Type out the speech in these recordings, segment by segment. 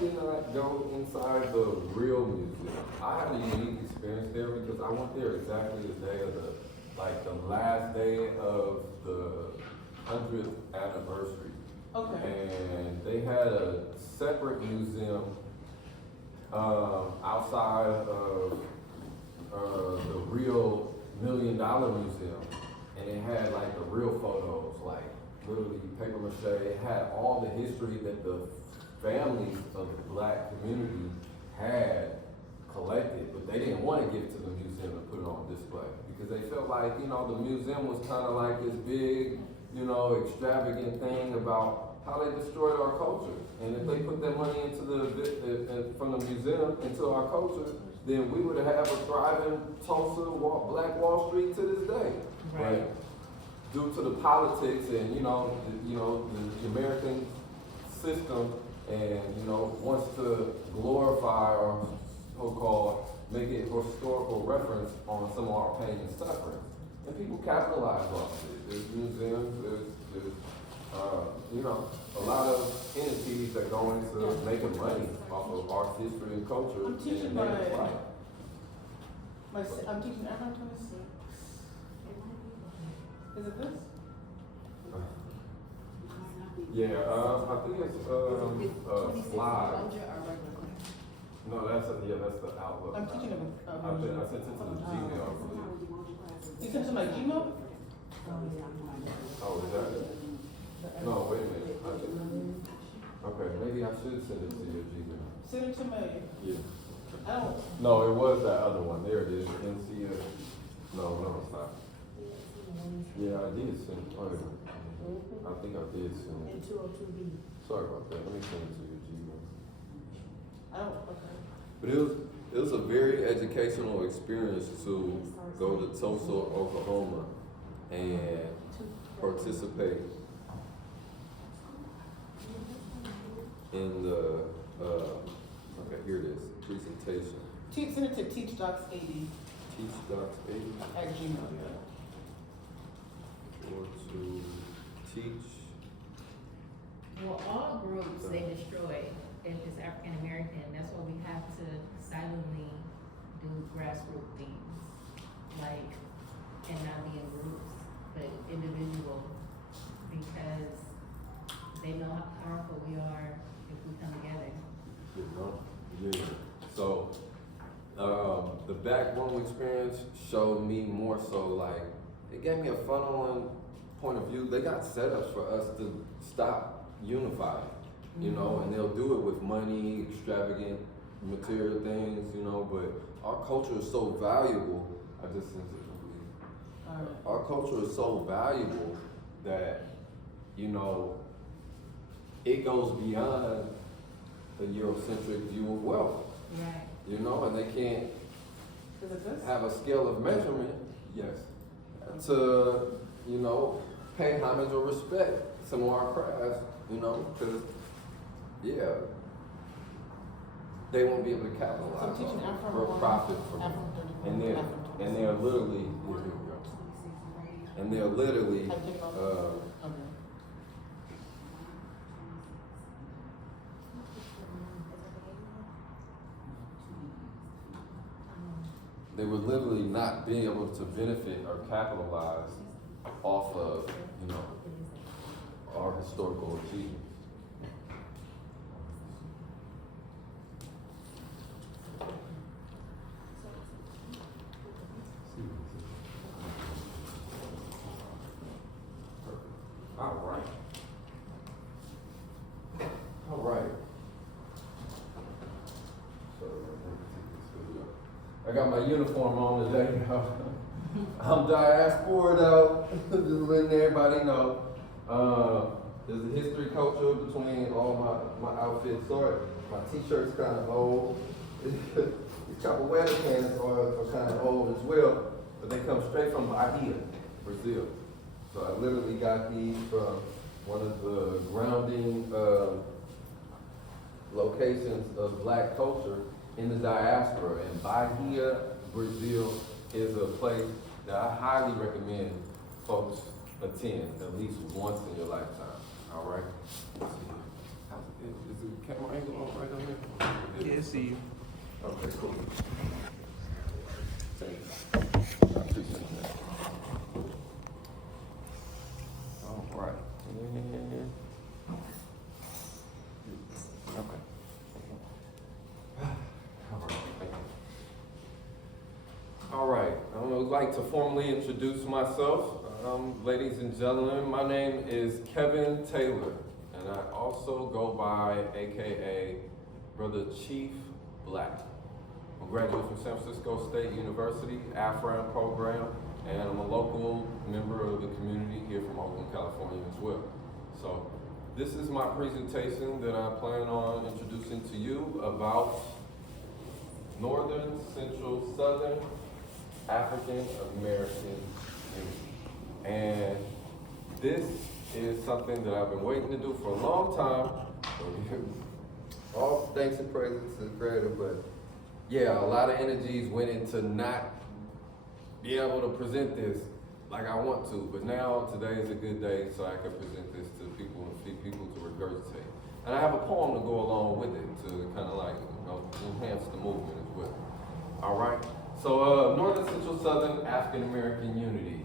did not go inside the real museum. I had a unique experience there because I went there exactly the day of the last day of the 100th anniversary. Okay. And they had a separate museum outside of the real $1 million museum, and it had like the real photos, like literally paper mache. It had all the history that the families of the black community had collected, but they didn't want to give it to the museum and put it on display because they felt like, you know, the museum was kind of like this big, you know, extravagant thing about how they destroyed our culture. And if they put that money into from the museum into our culture, then we would have a thriving Tulsa Black Wall Street to this day. Right. But due to the politics and the American system, and wants to glorify or so-called make it historical reference on some of our pain and suffering, and people capitalize off it. There's museums, there's a lot of entities that go into making money off of our history and culture. I'm teaching and native life. I'm teaching Afro 26. Is it this? Yeah, I think it's slides. No, that's the Outlook. I'm teaching them. I sent it to the Gmail. You sent it to my Gmail? Oh, is that it? No, wait a minute. Okay, maybe I should send it to your Gmail. Send it to me. Yeah. I don't. No, it was that other one. There it is. NCS. No, it's not. Yeah, I did send it. Oh, I think I did send it. And 202B. Sorry about that. Let me send it to your Gmail. I don't. Okay. But it was a very educational experience to go to Tulsa, Oklahoma, and participate in the okay, here it is, presentation. Send it to teachdocs80 Teach.80 at Gmail. or to teach. Well, all groups they destroy. If it's African American, that's why we have to silently do grassroots things, like, and not be in groups, but individual, because they know how powerful we are if we come together. Yeah. So the backbone experience showed me more so like it gave me a funnel point of view. They got setups for us to stop unifying, and they'll do it with money, extravagant material things, but our culture is so valuable. I just sent it to you. Our culture is so valuable that, it goes beyond the Eurocentric view of wealth. Right. And they can't Is it this? have a scale of measurement, yes, to, pay homage or respect some of our crafts, because, they won't be able to capitalize So teaching on Afro or profit from it. Afro 34. And they're literally, here we go. And they're literally, Have you taken all this? Okay. they would literally not be able to benefit or capitalize off of, our historical achievements. All right. So, I got my uniform on today. I'm diaspora though, just letting everybody know. There's a history culture between all my outfits. Sorry, my t-shirt's kind of old. These couple weather pants are kind of old as well, but they come straight from Bahia, Brazil. So I literally got these from one of the grounding locations of black culture in the diaspora. And Bahia, Brazil is a place that I highly recommend folks attend at least once in your lifetime. All right? Is the camera angle on right on here? good? Yeah, see you. Okay, cool. All right. Okay. All right. I would like to formally introduce myself. Ladies and gentlemen, my name is Kevin Taylor, and I also go by AKA Brother Chief Black. I'm a graduate from San Francisco State University, AFRAM program, and I'm a local member of the community here from Oakland, California as well. So this is my presentation that I plan on introducing to you about Northern, Central, Southern African American unity. And this is something that I've been waiting to do for a long time. All thanks and praises to the creator, but yeah, a lot of energies went into not be able to present this like I want to, but now today is a good day so I can present this to people and see people to regurgitate. And I have a poem to go along with it to kind of like, enhance the movement as well. All right, so Northern, Central, Southern African American unity.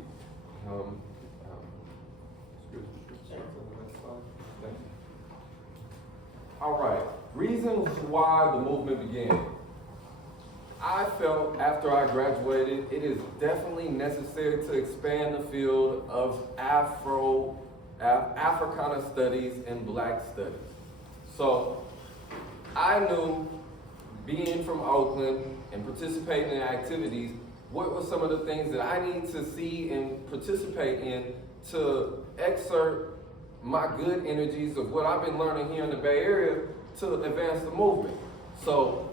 All right, reasons why the movement began. I felt after I graduated, it is definitely necessary to expand the field of Africana studies and Black studies. So I knew, being from Oakland and participating in activities, what were some of the things that I need to see and participate in to exert my good energies of what I've been learning here in the Bay Area to advance the movement. So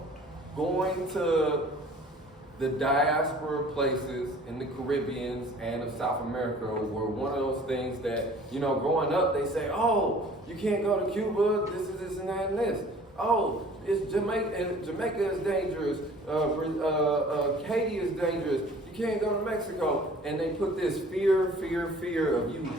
going to the diaspora places in the Caribbean and of South America were one of those things that, growing up, they say, oh, you can't go to Cuba, this is this and that and this. Oh, it's Jamaica is dangerous, Haiti is dangerous, you can't go to Mexico. And they put this fear of you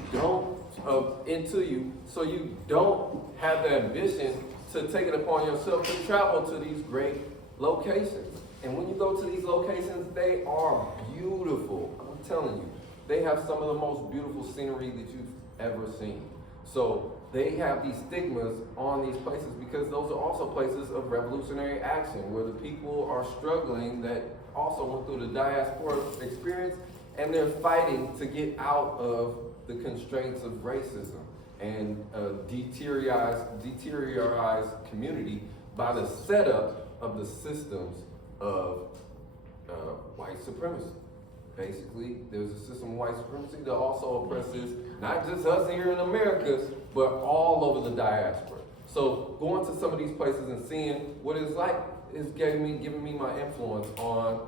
into you, so you don't have the ambition to take it upon yourself to travel to these great locations. And when you go to these locations, they are beautiful. I'm telling you, they have some of the most beautiful scenery that you've ever seen. So they have these stigmas on these places because those are also places of revolutionary action where the people are struggling that also went through the diaspora experience, and they're fighting to get out of the constraints of racism and deteriorized community by the setup of the systems of white supremacy. Basically, there's a system of white supremacy that also oppresses not just us here in America, but all over the diaspora. So going to some of these places and seeing what it's like is giving me my influence on,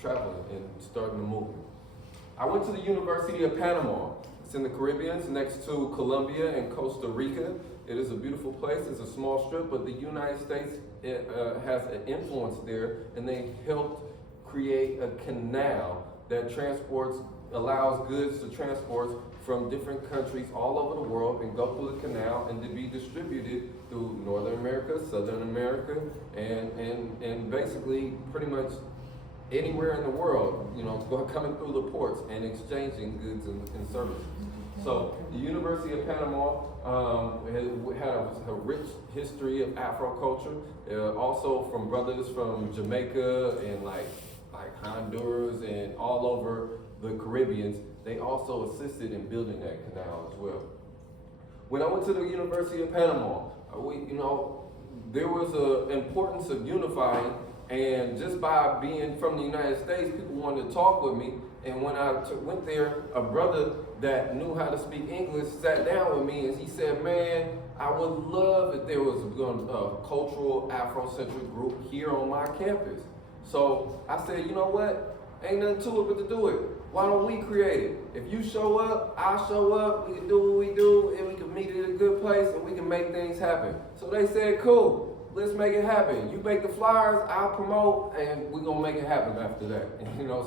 traveling and starting the movement. I went to the University of Panama. It's in the Caribbean, it's next to Colombia and Costa Rica. It is a beautiful place. It's a small strip, but the United States has an influence there, and they helped create a canal that allows goods to transport from different countries all over the world and go through the canal and to be distributed through Northern America, Southern America, and basically pretty much anywhere in the world, coming through the ports and exchanging goods and services. So the University of Panama had a rich history of Afro culture, also from brothers from Jamaica and like Honduras and all over the Caribbean. They also assisted in building that canal as well. When I went to the University of Panama, there was an importance of unifying, and just by being from the United States, people wanted to talk with me. And when I went there, a brother that knew how to speak English sat down with me and he said, man, I would love if there was a cultural Afrocentric group here on my campus. So I said, you know what? Ain't nothing to it but to do it. Why don't we create it? If you show up, I'll show up, we can do what we do, and we can meet at a good place, and we can make things happen. So they said, cool, let's make it happen. You make the flyers, I'll promote, and we're gonna make it happen after that.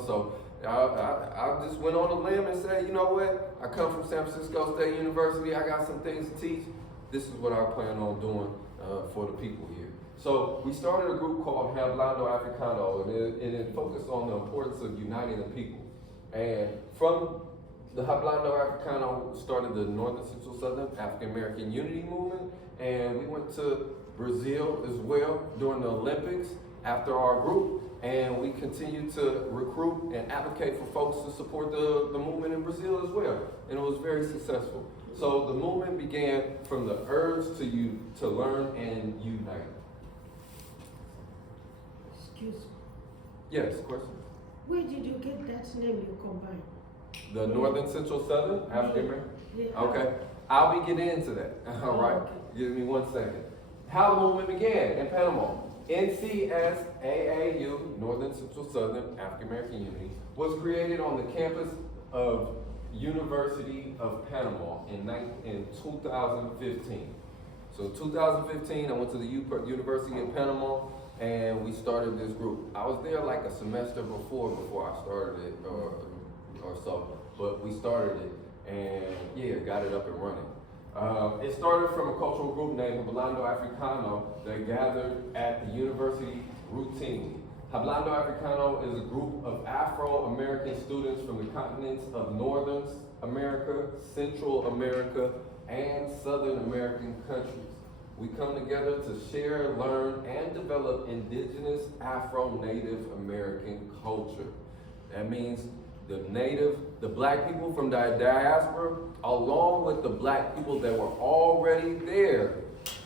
So I just went on a limb and said, you know what? I come from San Francisco State University, I got some things to teach. This is what I plan on doing for the people here. So we started a group called Hablando Africano, and it focused on the importance of uniting the people. And from the Hablando Africano started the Northern Central Southern African American Unity Movement, and we went to Brazil as well during the Olympics after our group, and we continued to recruit and advocate for folks to support the movement in Brazil as well, and it was very successful. So the movement began from the urge to learn and unite. Excuse me. Yes, question? Where did you get that name you combined? The Northern Central Southern African American? Yeah. Okay, I'll be getting into that. All right, Okay. give me 1 second. How the movement began in Panama. NCSAAU, Northern Central Southern African American Unity, was created on the campus of University of Panama in 2015. So 2015, I went to the University of Panama, and we started this group. I was there like a semester before I started it, or so, but we started it, and yeah, got it up and running. It started from a cultural group named Hablando Africano that gathered at the university routinely. Hablando Africano is a group of Afro-American students from the continents of Northern America, Central America, and Southern American countries. We come together to share, learn, and develop indigenous Afro-Native American culture. That means the black people from the diaspora, along with the black people that were already there,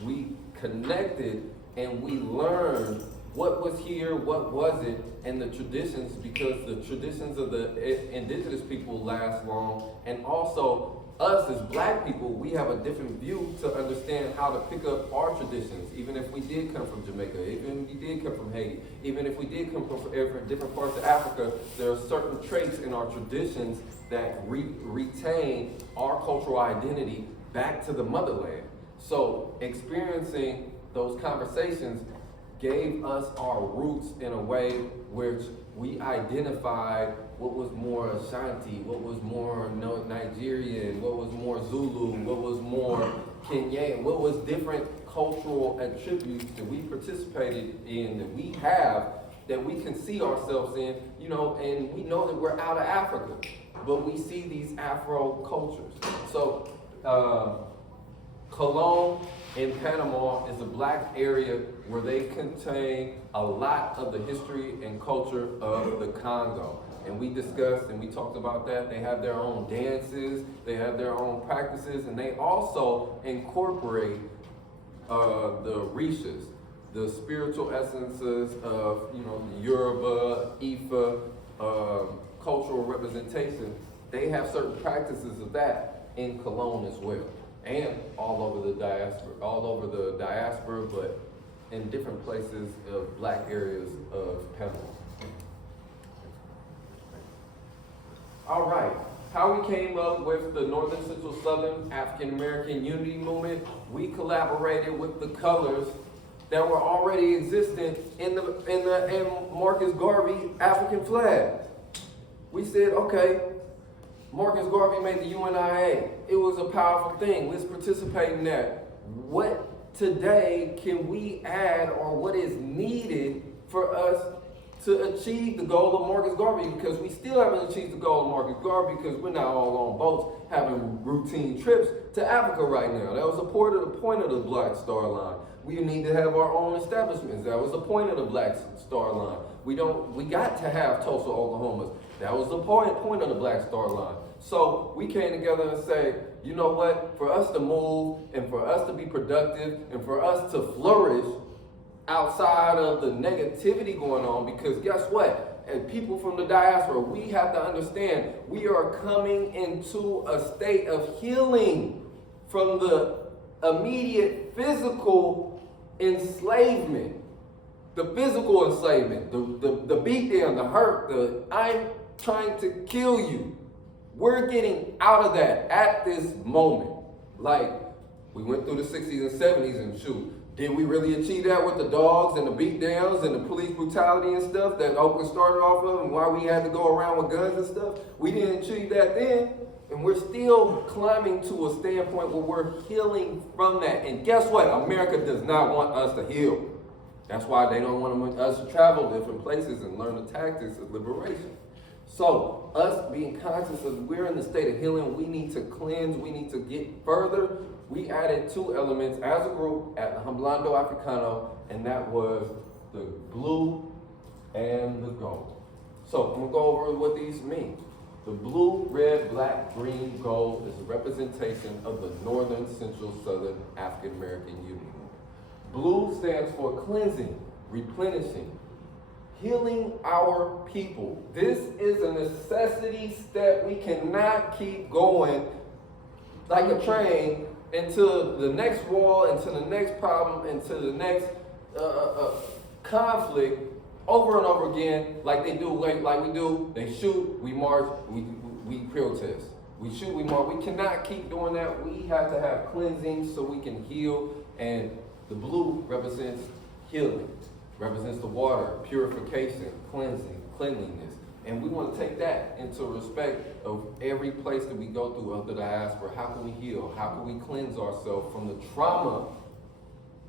we connected and we learned what was here, what wasn't, and the traditions, because the traditions of the indigenous people last long, and also us as black people, we have a different view to understand how to pick up our traditions, even if we did come from Jamaica, even if we did come from Haiti, even if we did come from different parts of Africa, there are certain traits in our traditions that retain our cultural identity back to the motherland. So experiencing those conversations gave us our roots in a way which we identified what was more Ashanti, what was more Nigerian, what was more Zulu, what was more Kenyan, what was different cultural attributes that we participated in, that we have, that we can see ourselves in, and we know that we're out of Africa, but we see these Afro cultures. So, Colón in Panama is a black area where they contain a lot of the history and culture of the Congo. And we discussed and we talked about that. They have their own dances, they have their own practices, and they also incorporate the rishas, the spiritual essences of, the Yoruba, Ifa, cultural representation. They have certain practices of that in Colón as well. And all over the diaspora, but in different places of black areas of Panama. All right, how we came up with the Northern Central Southern African American Unity Movement, we collaborated with the colors that were already existent in Marcus Garvey African flag. We said, okay, Marcus Garvey made the UNIA. It was a powerful thing. Let's participate in that. What today can we add, or what is needed for us to achieve the goal of Marcus Garvey? Because we still haven't achieved the goal of Marcus Garvey, because we're not all on boats having routine trips to Africa right now. That was the point of the Black Star Line. We need to have our own establishments. That was the point of the Black Star Line. We got to have Tulsa, Oklahoma. That was the point of the Black Star Line. So we came together and said, you know what, for us to move and for us to be productive and for us to flourish outside of the negativity going on, because guess what? As people from the diaspora, we have to understand we are coming into a state of healing from the immediate physical enslavement. The physical enslavement, the beatdown, the hurt, I'm trying to kill you. We're getting out of that at this moment. Like, we went through the 60s and 70s and shoot, did we really achieve that with the dogs and the beatdowns and the police brutality and stuff that Oakland started off of, and why we had to go around with guns and stuff? We didn't achieve that then. And we're still climbing to a standpoint where we're healing from that. And guess what? America does not want us to heal. That's why they don't want us to travel different places and learn the tactics of liberation. So, us being conscious of we're in the state of healing, we need to cleanse, we need to get further. We added 2 elements as a group at the Hamblando Africano, and that was the blue and the gold. So, I'm going to go over what these mean. The blue, red, black, green, gold is a representation of the Northern, Central, Southern African American Union. Blue stands for cleansing, replenishing, healing our people. This is a necessity step. We cannot keep going like a train into the next wall, into the next problem, into the next conflict over and over again, like they do, like we do. They shoot, we march, we protest. We shoot, we march. We cannot keep doing that. We have to have cleansing so we can heal. And the blue represents healing, represents the water, purification, cleansing, cleanliness. And we want to take that into respect of every place that we go through of the diaspora. How can we heal? How can we cleanse ourselves from the trauma?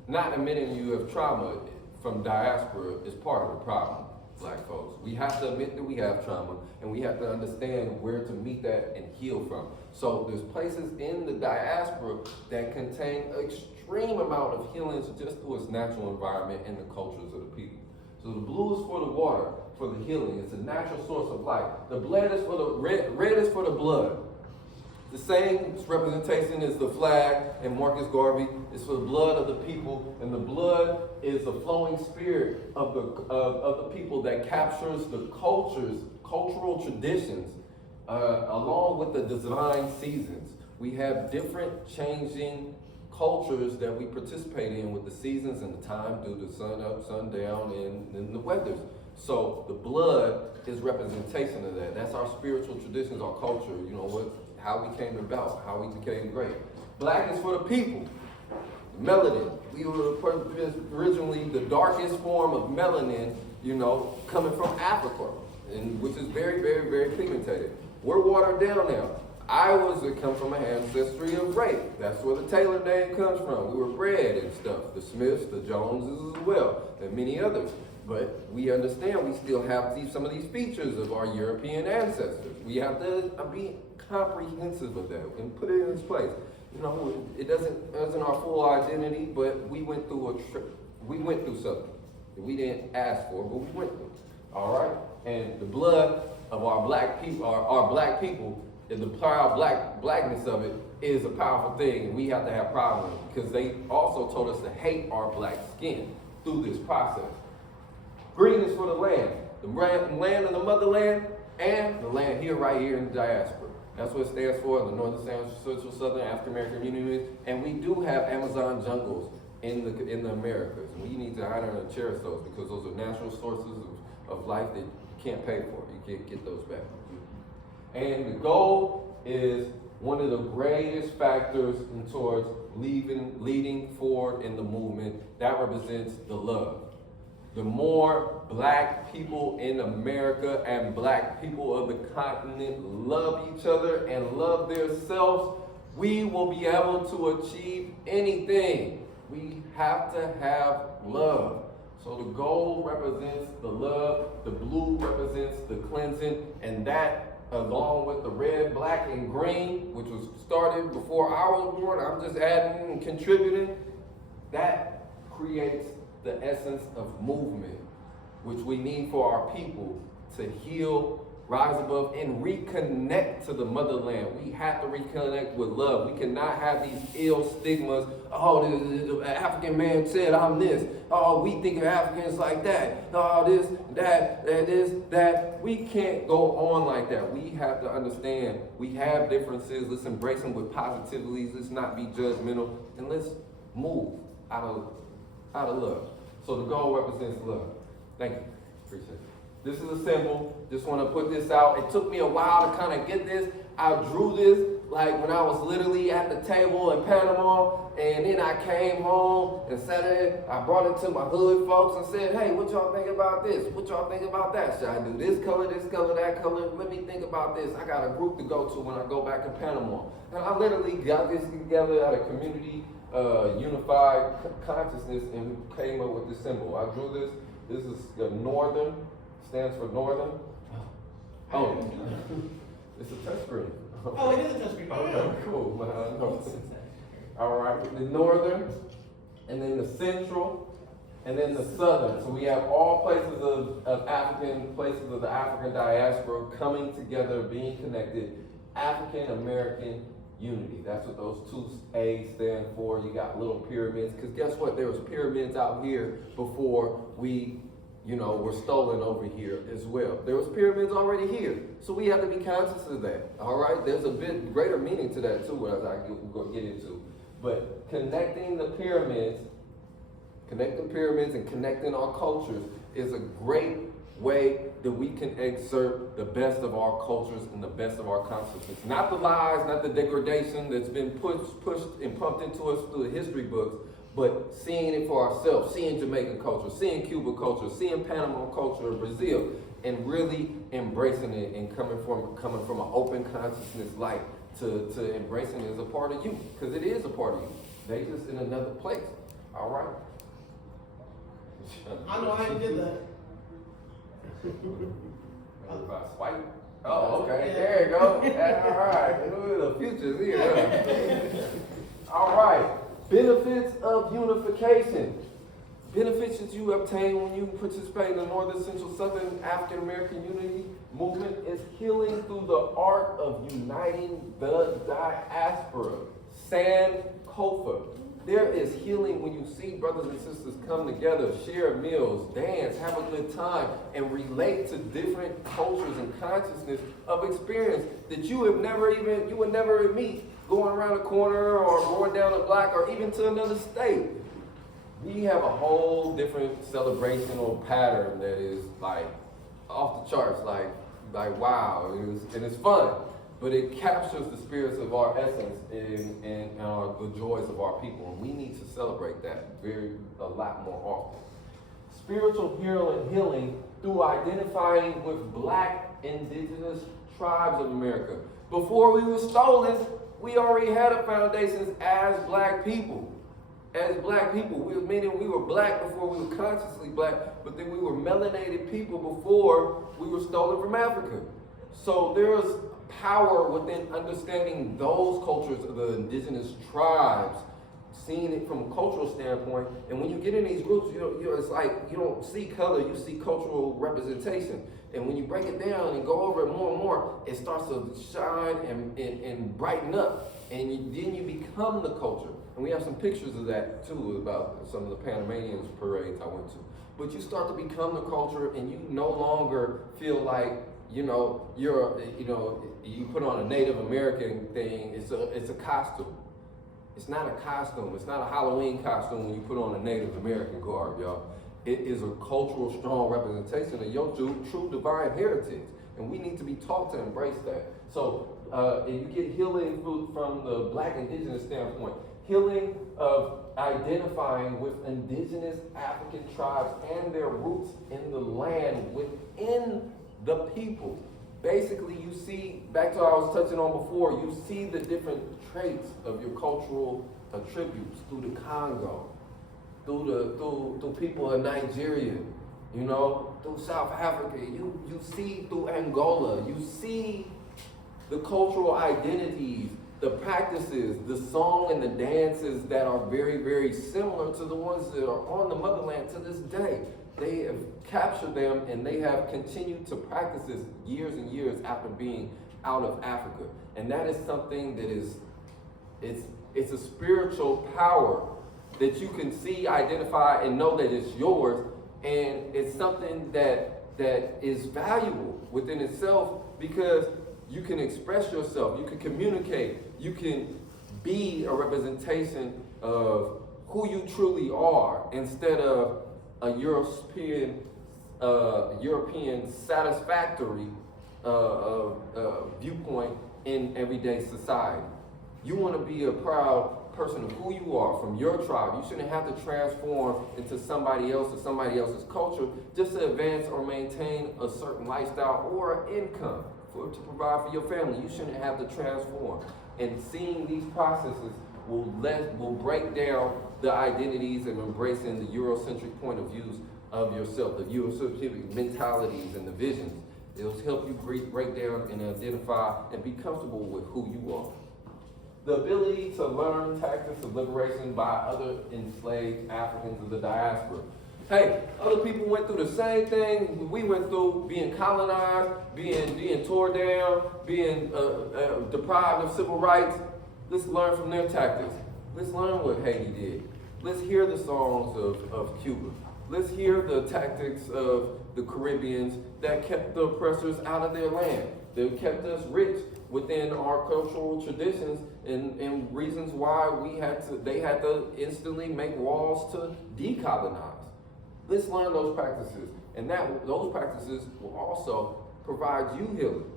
Not admitting you have trauma from diaspora is part of the problem, Black folks. We have to admit that we have trauma, and we have to understand where to meet that and heal from. So there's places in the diaspora that contain extreme amount of healings just through its natural environment and the cultures of the people. So the blue is for the water, for the healing. It's a natural source of life. The blood is for the red is for the blood. The same representation as the flag and Marcus Garvey is for the blood of the people, and the blood is the flowing spirit of the people that captures the cultural traditions, along with the design seasons. We have different changing cultures that we participate in with the seasons and the time due to sun up, sun down, and the weathers. So the blood is representation of that. That's our spiritual traditions, our culture, how we came about, how we became great. Black is for the people. Melanin. We were originally the darkest form of melanin, coming from Africa, and which is very, very, very pigmented. We're watered down now. It comes from an ancestry of rape. That's where the Taylor name comes from. We were bred and stuff. The Smiths, the Joneses as well, and many others. But we understand we still have some of these features of our European ancestors. We have to be comprehensive of that and put it in its place. It isn't our full identity, but we went through we went through something that we didn't ask for, but we went through. All right? And the blood of our black people, our black people, and the proud blackness of it is a powerful thing, and we have to have problems because they also told us to hate our black skin through this process. Green is for the land of the motherland, and the land right here in the diaspora. That's what it stands for, the Northern, Central, Southern African American Communities. And we do have Amazon jungles in the Americas. And we need to honor and cherish those because those are natural sources of life that you can't pay for. You can't get those back. And the goal is one of the greatest factors towards leading forward in the movement. That represents the love. The more black people in America and black people of the continent love each other and love themselves, we will be able to achieve anything. We have to have love. So the gold represents the love, the blue represents the cleansing, and that, along with the red, black, and green, which was started before I was born, I'm just adding and contributing, that creates the essence of movement, which we need for our people to heal, rise above, and reconnect to the motherland. We have to reconnect with love. We cannot have these ill stigmas. Oh, the African man said I'm this. Oh, we think of Africans like that. Oh, this, that. We can't go on like that. We have to understand we have differences. Let's embrace them with positivity. Let's not be judgmental, and let's move out of love. So the gold represents love. Thank you. Appreciate it. This is a symbol. Just want to put this out. It took me a while to kind of get this. I drew this like when I was literally at the table in Panama, and then I came home and sat there, I brought it to my hood folks and said, hey, what y'all think about this? What y'all think about that? Should I do this color, that color? Let me think about this. I got a group to go to when I go back in Panama. And I literally got this together at a community unified consciousness and came up with this symbol. I drew this. This is the northern, stands for northern. Oh, it's a touchscreen. Oh, it is a touchscreen. Okay, cool. All right, the northern, and then the central, and then the southern. So we have all places of African, places of the African diaspora coming together, being connected. African American unity. That's what those two A's stand for. You got little pyramids, because guess what? There was pyramids out here before we, were stolen over here as well. There was pyramids already here. So we have to be conscious of that. All right? There's a bit greater meaning to that too, as I'm going to get into. But connecting the pyramids and connecting our cultures is a great way that we can exert the best of our cultures and the best of our consciousness. Not the lies, not the degradation that's been pushed and pumped into us through the history books, but seeing it for ourselves, seeing Jamaican culture, seeing Cuban culture, seeing Panama culture, Brazil, and really embracing it and coming from an open consciousness light to embracing it as a part of you, because it is a part of you. They just in another place. All right. I know how you did that. If I swipe. Oh, okay. There you go. All right. The future's here. All right. Benefits of unification. Benefits that you obtain when you participate in the Northern, Central, Southern African American Unity Movement is healing through the art of uniting the diaspora. Sankofa. There is healing when you see brothers and sisters come together, share meals, dance, have a good time, and relate to different cultures and consciousness of experience that you would never meet going around the corner or going down the block or even to another state. We have a whole different celebrational pattern that is like off the charts, like wow, and it's fun. But it captures the spirits of our essence and the joys of our people. And we need to celebrate that a lot more often. Spiritual healing through identifying with Black indigenous tribes of America. Before we were stolen, we already had a foundation as Black people. As Black people, meaning we were Black before we were consciously Black, but then we were melanated people before we were stolen from Africa. So there's power within understanding those cultures of the indigenous tribes, seeing it from a cultural standpoint. And when you get in these groups, it's like you don't see color, you see cultural representation. And when you break it down and go over it more and more, it starts to shine and brighten up. And then you become the culture. And we have some pictures of that too, about some of the Panamanian parades I went to. But you start to become the culture, and you no longer feel like you put on a Native American thing. It's a costume. It's not a costume. It's not a Halloween costume when you put on a Native American garb, y'all. It is a cultural, strong representation of your true divine heritage, and we need to be taught to embrace that. So, and you get healing from the Black indigenous standpoint, healing of identifying with indigenous African tribes and their roots in the land within the people. Basically, you see, back to what I was touching on before, you see the different traits of your cultural attributes through the Congo, through people in Nigeria, through South Africa. You see through Angola. You see the cultural identities, the practices, the song and the dances that are very, very similar to the ones that are on the motherland to this day. They have captured them, and they have continued to practice this years and years after being out of Africa. And that is something that it's a spiritual power that you can see, identify, and know that it's yours. And it's something that is valuable within itself, because you can express yourself, you can communicate, you can be a representation of who you truly are, instead of a European satisfactory viewpoint in everyday society. You want to be a proud person of who you are from your tribe. You shouldn't have to transform into somebody else or somebody else's culture just to advance or maintain a certain lifestyle or income to provide for your family. You shouldn't have to transform. And seeing these processes will break down the identities and embracing the Eurocentric point of views of yourself, the Eurocentric mentalities and the visions. It'll help you break down and identify and be comfortable with who you are. The ability to learn tactics of liberation by other enslaved Africans of the diaspora. Hey, other people went through the same thing we went through, being colonized, being torn down, being deprived of civil rights. Let's learn from their tactics. Let's learn what Haiti did. Let's hear the songs of Cuba. Let's hear the tactics of the Caribbeans that kept the oppressors out of their land. They kept us rich within our cultural traditions and reasons why they had to instantly make walls to decolonize. Let's learn those practices. And those practices will also provide you healing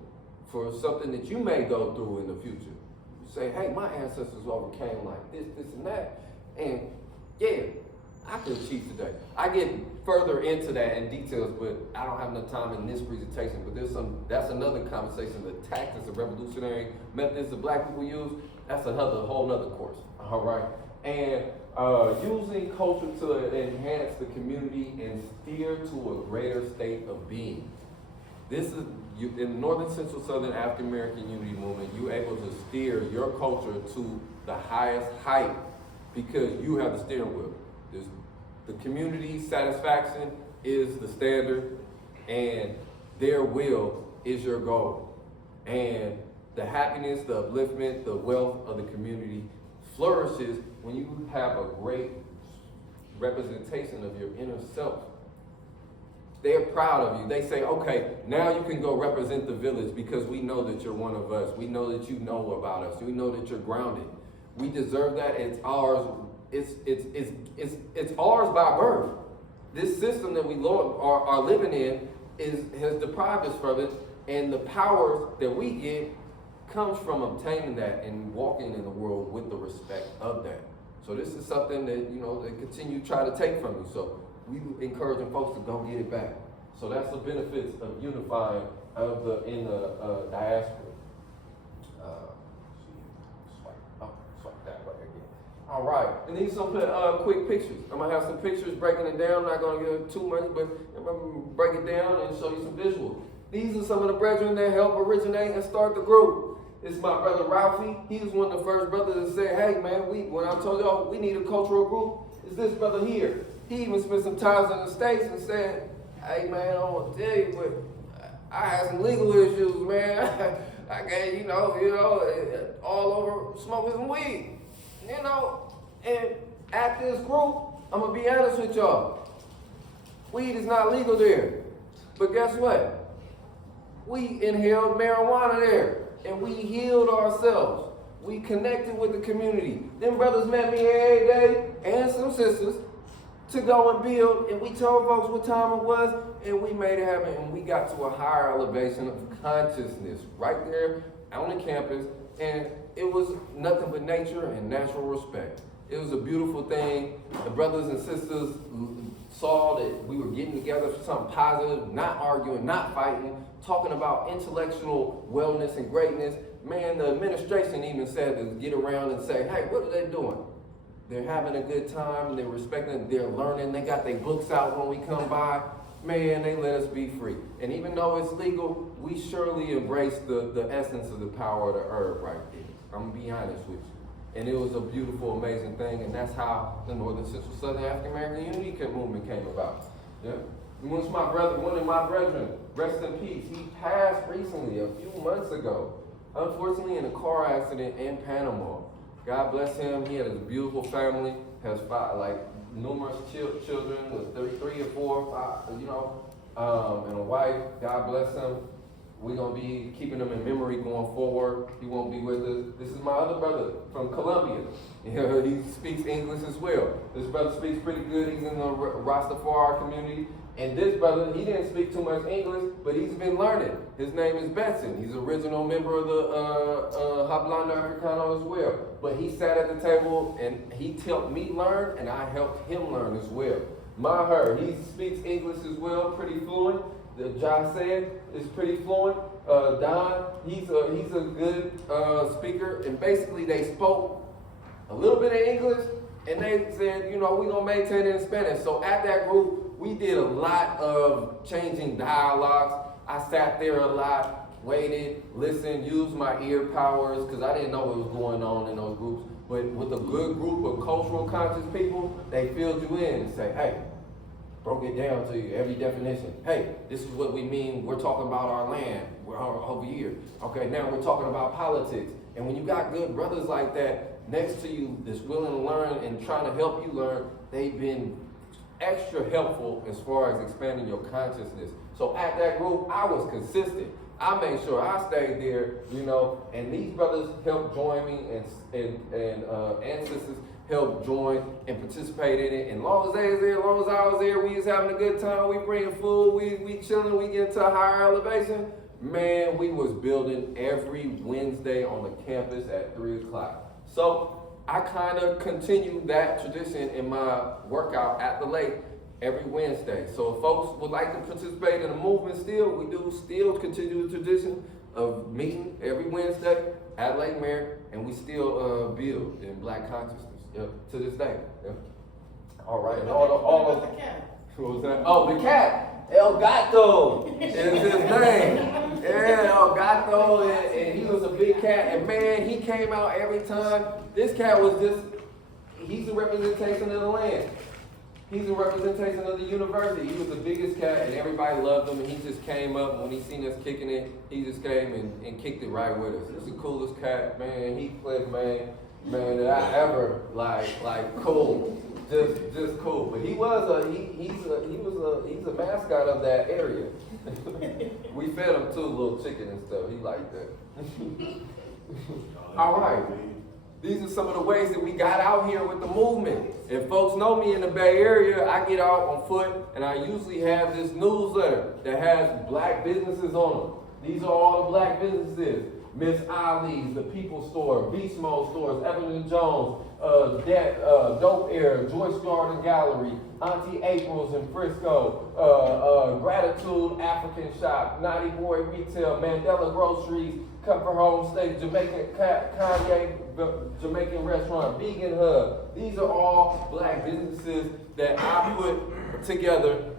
for something that you may go through in the future. You say, hey, my ancestors overcame like this, and that. And yeah, I could achieve today. I get further into that in details, but I don't have enough time in this presentation. But that's another conversation. The tactics of revolutionary methods that black people use, that's whole nother course. All right. And using culture to enhance the community and steer to a greater state of being. This is in the Northern Central Southern African American Unity Movement, you're able to steer your culture to the highest height because you have the steering wheel. The community satisfaction is the standard, and their will is your goal. And the happiness, the upliftment, the wealth of the community flourishes when you have a great representation of your inner self. They're proud of you. They say, okay, now you can go represent the village because we know that you're one of us. We know that you know about us. We know that you're grounded. We deserve that. It's ours. It's ours by birth. This system that we are living in has deprived us from it, and the powers that we get comes from obtaining that and walking in the world with the respect of that. So this is something that they continue to try to take from you. So we encouraging folks to go get it back. So that's the benefits of unifying in the diaspora. Swipe that right again. All right, and these some quick pictures. I'm gonna have some pictures breaking it down. I'm not gonna give too much, but I'm gonna break it down and show you some visuals. These are some of the brethren that helped originate and start the group. It's my brother Ralphie. He was one of the first brothers that said, hey man, when I told y'all we need a cultural group, it's this brother here. He even spent some time in the States and said, hey man, I don't want to tell you, but I had some legal issues, man. I got, all over smoking some weed. And at this group, I'm gonna be honest with y'all. Weed is not legal there. But guess what? We inhaled marijuana there. And we healed ourselves. We connected with the community. Them brothers met me every day, and some sisters, to go and build. And we told folks what time it was, and we made it happen. And we got to a higher elevation of consciousness right there on the campus. And it was nothing but nature and natural respect. It was a beautiful thing. The brothers and sisters saw that we were getting together for something positive, not arguing, not fighting, talking about intellectual wellness and greatness. Man, the administration even said to get around and say, hey, what are they doing? They're having a good time, they're respecting, they're learning, they got their books out when we come by. Man, they let us be free. And even though it's legal, we surely embrace the essence of the power of the herb right there. I'm gonna be honest with you. And it was a beautiful, amazing thing, and that's how the Northern Central Southern African American Unity Movement came about. Yeah. One of my brethren, rest in peace, he passed recently, a few months ago, unfortunately in a car accident in Panama. God bless him. He had a beautiful family, has numerous children, with 3 or 4, 5, and a wife. God bless him. We're gonna be keeping him in memory going forward. He won't be with us. This is my other brother from Colombia. You know, he speaks English as well. This brother speaks pretty good. He's in the Rastafari community. And this brother, he didn't speak too much English, but he's been learning. His name is Benson. He's an original member of the Hablando Africano as well. But he sat at the table and he helped me learn, and I helped him learn as well. Maher, he speaks English as well, pretty fluent. The Josh said is pretty fluent. Don, he's a good speaker. And basically they spoke a little bit of English, and they said, you know, we're gonna maintain it in Spanish. So at that group, we did a lot of changing dialogues. I sat there a lot, waited, listened, used my ear powers, because I didn't know what was going on in those groups. But with a good group of cultural conscious people, they filled you in and say, hey, broke it down to you, every definition. Hey, this is what we mean. We're talking about our land. We're over here. Okay, now we're talking about politics. And when you got good brothers like that next to you that's willing to learn and trying to help you learn, they've been extra helpful as far as expanding your consciousness. So at that group, I was consistent. I made sure I stayed there, you know, and these brothers helped join me and ancestors helped join and participate in it. And long as they was there, as long as I was there, we was having a good time. We bringing food, we chilling, we get to a higher elevation. Man, we was building every Wednesday on the campus at 3 o'clock. So I kind of continued that tradition in my workout at the lake every Wednesday. So if folks would like to participate in the movement still, we do still continue the tradition of meeting every Wednesday at Lake Mary, and we still build in Black consciousness, to this day. All right, and all of the cat. What was that? Oh, the cat. El Gato is his name. Yeah, El Gato, and he was a big cat. And man, he came out every time. This cat was just, he's a representation of the land. He's a representation of the university. He was the biggest cat, and everybody loved him. And he just came up, and when he seen us kicking it, he just came and kicked it right with us. It's the coolest cat, man. He played, man, that I ever like cool. Just cool, but he was he's a mascot of that area. We fed him too, little chicken and stuff. He liked that. All right, these are some of the ways that we got out here with the movement. If folks know me in the Bay Area, I get out on foot, and I usually have this newsletter that has Black businesses on them. These are all the Black businesses. Miss Ali's, the People Store, Beast Mode Stores, Evan & Jones, Dope Air, Joyce Garden Gallery, Auntie April's in Frisco, Gratitude African Shop, Naughty Boy Retail, Mandela Groceries, Comfort Home Steak, Kanye Jamaican Restaurant, Vegan Hub. These are all Black businesses that I put together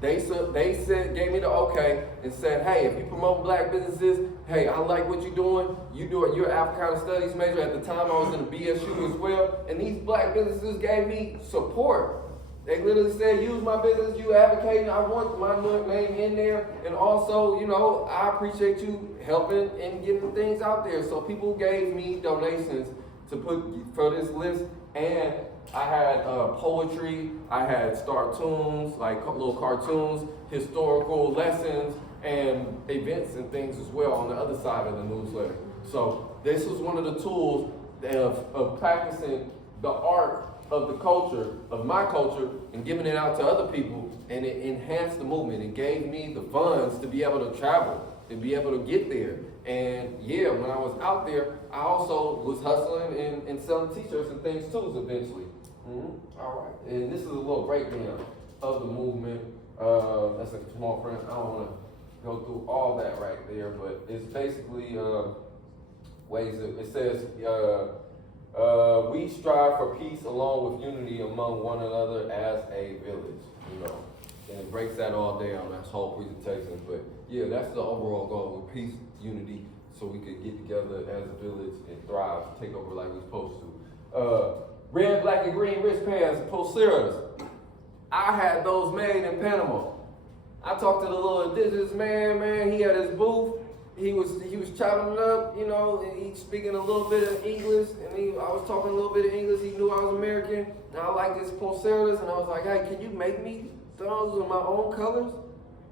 They said, gave me the okay and said, hey, if you promote Black businesses, hey, I like what you're doing. You're an Africana Studies major. At the time, I was in the BSU as well. And these Black businesses gave me support. They literally said, use my business, you advocating, I want my name in there. And also, you know, I appreciate you helping and getting things out there. So people gave me donations to put for this list, and I had poetry, I had cartoons, like little cartoons, historical lessons, and events and things as well on the other side of the newsletter. So this was one of the tools of practicing the art of the culture, of my culture, and giving it out to other people, and it enhanced the movement. It gave me the funds to be able to travel, to be able to get there. And yeah, when I was out there, I also was hustling and selling t-shirts and things too eventually. All right, and this is a little breakdown of the movement. That's a small print. I don't want to go through all that right there, but it's basically ways that it says, we strive for peace along with unity among one another as a village, you know, and it breaks that all down, that's whole presentation. But yeah, that's the overall goal, with peace, unity, so we could get together as a village and thrive, take over like we're supposed to. Red, black, and green wristbands, pulseras. I had those made in Panama. I talked to the little indigenous man, he had his booth. He was chopping it up, you know, and he's speaking a little bit of English, and I was talking a little bit of English. He knew I was American, and I liked his pulseras, and I was like, hey, can you make me those in my own colors?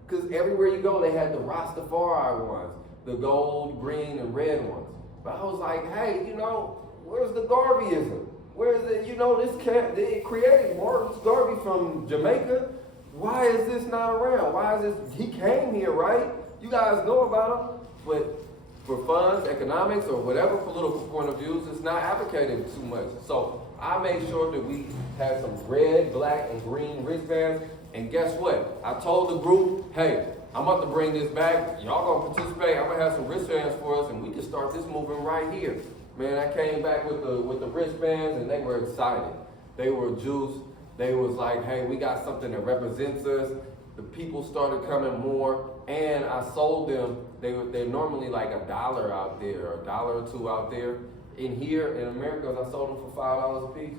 Because everywhere you go, they had the Rastafari ones, the gold, green, and red ones. But I was like, hey, you know, where's the Garveyism? Where's the, you know, this cat, they created Marcus Garvey from Jamaica. Why is this not around? Why is this, he came here, right? You guys know about him, but for funds, economics, or whatever political point of views, it's not advocated too much. So I made sure that we had some red, black, and green wristbands. And guess what? I told the group, hey, I'm about to bring this back. Y'all gonna participate. I'm gonna have some wristbands for us, and we can start this movement right here. Man, I came back with the wristbands, and they were excited. They were juiced. They was like, hey, we got something that represents us. The people started coming more, and I sold them. They're normally like $1 out there, or $1 or $2 out there. In here, in America, I sold them for $5 a piece.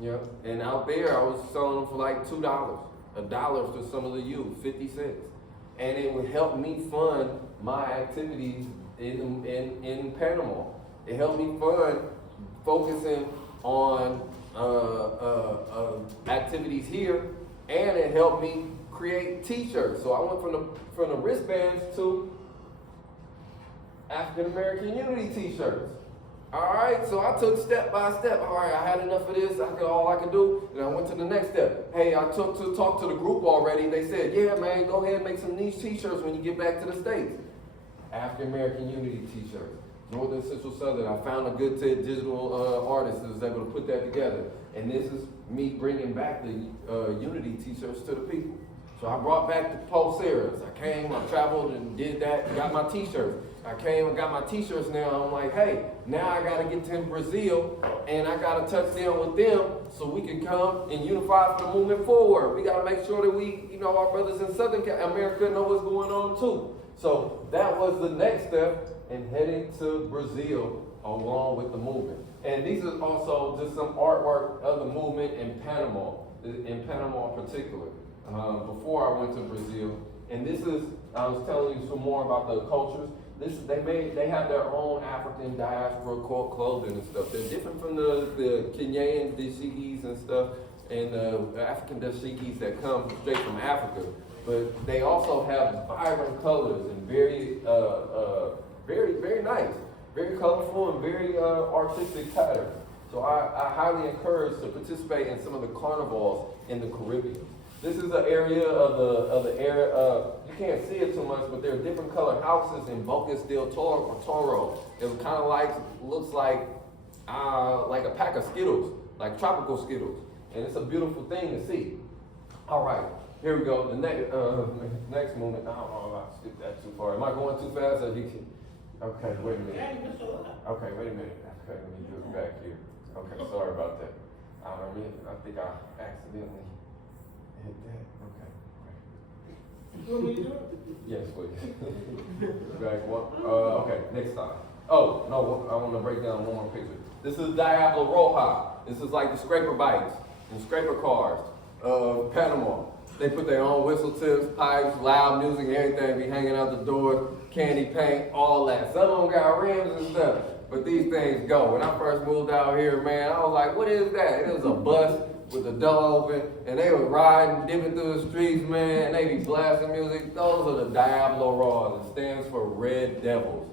Yeah. And out there, I was selling them for like $2. $1 for some of the youth, 50 cents. And it would help me fund my activities in Panama. It helped me fund focusing on activities here, and it helped me create t-shirts. So I went from the wristbands to African American Unity t-shirts. All right, so I took step by step. All right, I had enough of this. All I could do, and I went to the next step. Hey, I took to talk to the group already. They said, yeah, man, go ahead and make some niche t-shirts when you get back to the States. African American Unity t-shirts. Northern, Central, Southern. I found a good digital artist that was able to put that together. And this is me bringing back the Unity t-shirts to the people. So I brought back the Pulseras. I came, I traveled and did that, got my t-shirts. I came and got my t-shirts now. I'm like, hey, now I gotta get to Brazil and I gotta touch down with them so we can come and unify for the movement forward. We gotta make sure that we, you know, our brothers in Southern America know what's going on too. So that was the next step in heading to Brazil along with the movement. And these are also just some artwork of the movement in Panama in particular, before I went to Brazil. And this is, I was telling you some more about the cultures. They have their own African diaspora clothing and stuff. They're different from the Kenyan dashikis and stuff, and the African dashikis that come straight from Africa. But they also have vibrant colors and very, very nice, very colorful and very artistic patterns. So I highly encourage to participate in some of the carnivals in the Caribbean. This is an area of the area. You can't see it too much, but there are different colored houses in Bocas del Toro. It was kind of looks like a pack of Skittles, like tropical Skittles, and it's a beautiful thing to see. All right, here we go. The next movement. I don't know if I skipped that too far. Am I going too fast? Okay, wait a minute. Yeah, you missed a lot. Okay, wait a minute. Okay, let me do it back here. Okay, sorry about that. I think I accidentally hit that. Okay. You want me to do it? Yes, please. Back one. Okay, next time. Oh, no, I want to break down one more picture. This is Diablo Roja. This is like the scraper bikes and scraper cars of Panama. They put their own whistle tips, pipes, loud music, everything be hanging out the door, candy paint, all that. Some of them got rims and stuff, but these things go. When I first moved out here, man, I was like, what is that? It was a bus with the door open, and they were riding, dipping through the streets, man, and they be blasting music. Those are the Diablo Raws. It stands for Red Devils.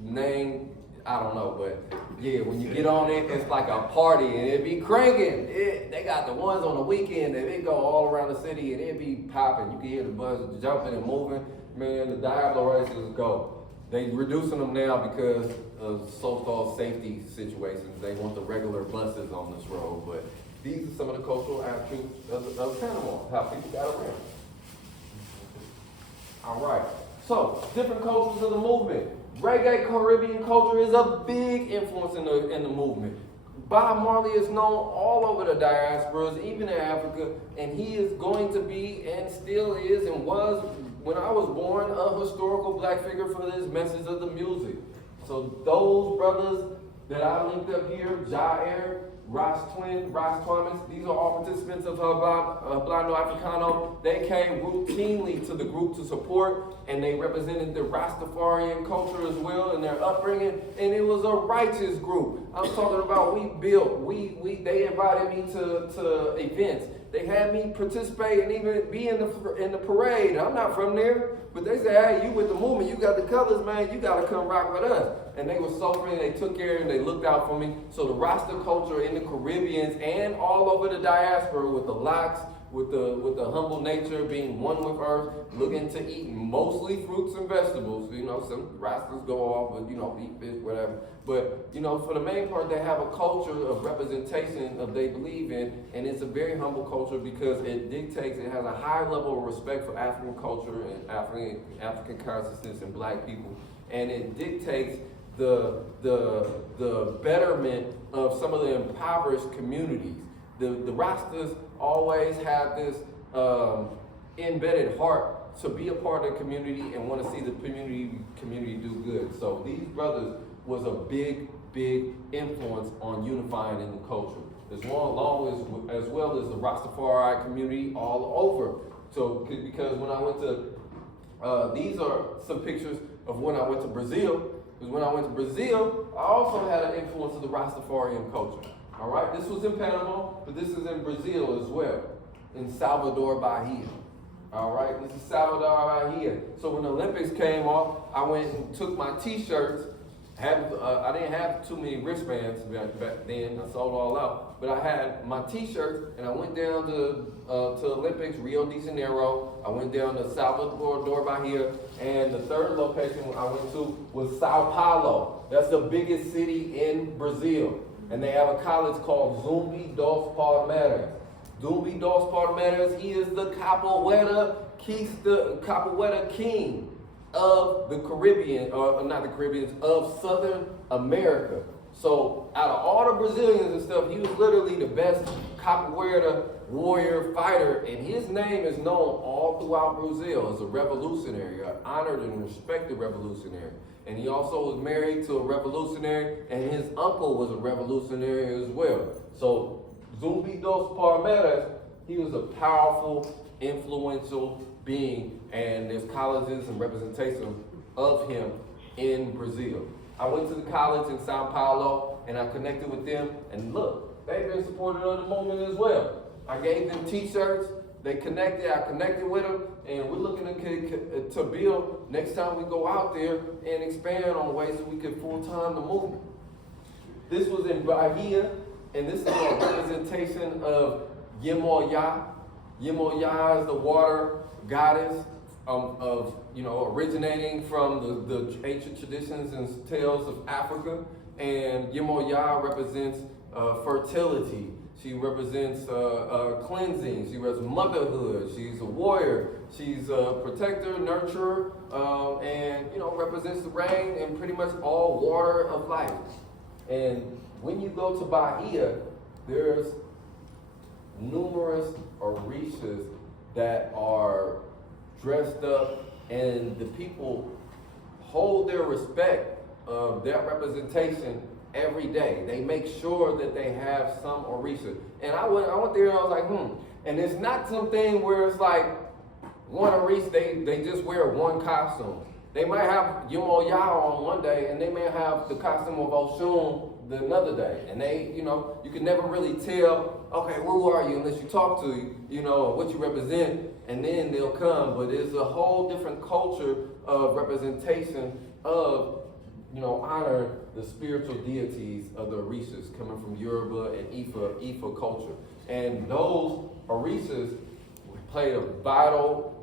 Name, I don't know, but yeah, when you get on it, it's like a party, and it be cranking. They got the ones on the weekend that they go all around the city, and it be popping. You can hear the bus jumping and moving. Man, the Diablo races go. They reducing them now because of so-called safety situations. They want the regular buses on this road, but these are some of the cultural attributes of Panama, how people got around. All right, so different cultures of the movement. Reggae Caribbean culture is a big influence in the movement. Bob Marley is known all over the diasporas, even in Africa, and he is going to be, and still is, and was, when I was born, a historical black figure for this message of the music. So those brothers that I linked up here, Jair, Ras Thomas, these are all participants of Hablando Africano. They came routinely to the group to support, and they represented the Rastafarian culture as well in their upbringing, and it was a righteous group. I'm talking about we built, they invited me to events, they had me participate and even be in the parade. I'm not from there, but they said, hey, you with the movement, you got the colors, man, you gotta come rock with us. And they were so friendly, they took care and they looked out for me. So the Rasta culture in the Caribbean and all over the diaspora with the locks, with the humble nature, being one with earth, looking to eat mostly fruits and vegetables. You know, some Rastas go off, but, you know, eat fish, whatever. But, you know, for the main part, they have a culture of representation of they believe in, and it's a very humble culture because it has a high level of respect for African culture and African consciousness and black people. And it dictates the betterment of some of the impoverished communities. The Rastas always have this embedded heart to be a part of the community and want to see the community do good. So these brothers was a big influence on unifying in the culture, as well as the Rastafari community all over. So because when I went to, these are some pictures of when I went to Brazil. Because when I went to Brazil, I also had an influence of the Rastafarian culture. All right, this was in Panama, but this is in Brazil as well, in Salvador, Bahia. All right, this is Salvador, Bahia. So when the Olympics came off, I went and took my T-shirts. I didn't have too many wristbands back then. I sold all out, but I had my T-shirts, and I went down to Olympics, Rio de Janeiro. I went down to Salvador, Bahia, and the third location I went to was Sao Paulo. That's the biggest city in Brazil. And they have a college called Zumbi dos Palmeiras. Zumbi dos Palmeiras, he is the capoeira king of the Caribbean, or not the Caribbean, of Southern America. So out of all the Brazilians and stuff, he was literally the best capoeira warrior fighter, and his name is known all throughout Brazil as a revolutionary, an honored and respected revolutionary. And he also was married to a revolutionary, and his uncle was a revolutionary as well. So Zumbi dos Palmeiras, he was a powerful, influential being, and there's colleges and representation of him in Brazil. I went to the college in Sao Paulo, and I connected with them, and look, they've been supportive of the movement as well. I gave them T-shirts. They connected, I connected with them, and we're looking to build next time we go out there and expand on ways that we could full-time the movement. This was in Bahia, and this is a representation of Yemoya. Yemoya is the water goddess originating from the ancient traditions and tales of Africa, and Yemoya represents fertility. She represents cleansing. She represents motherhood. She's a warrior. She's a protector, nurturer, and represents the rain and pretty much all water of life. And when you go to Bahia, there's numerous orishas that are dressed up, and the people hold their respect of that representation every day. They make sure that they have some orisha. And I went there and I was like, And it's not something where it's like one orisha, they just wear one costume. They might have Yemoya on one day, and they may have the costume of Oshun the another day. And they, you can never really tell, okay, who are you, unless you talk to what you represent, and then they'll come. But it's a whole different culture of representation of honor the spiritual deities of the orishas coming from Yoruba and Ifa culture. And those orishas played a vital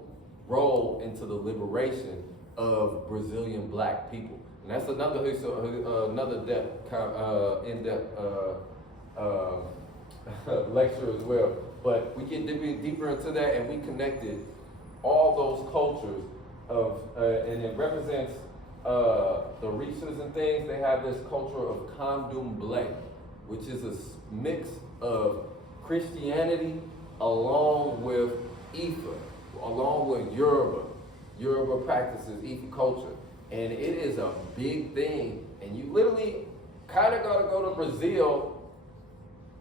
role into the liberation of Brazilian black people. And that's another in-depth lecture as well. But we get deeper into that, and we connected all those cultures and it represents the orishas and things. They have this culture of candomblé, which is a mix of Christianity along with Ifa, along with Yoruba. Yoruba practices Ifa culture. And it is a big thing. And you literally kind of got to go to Brazil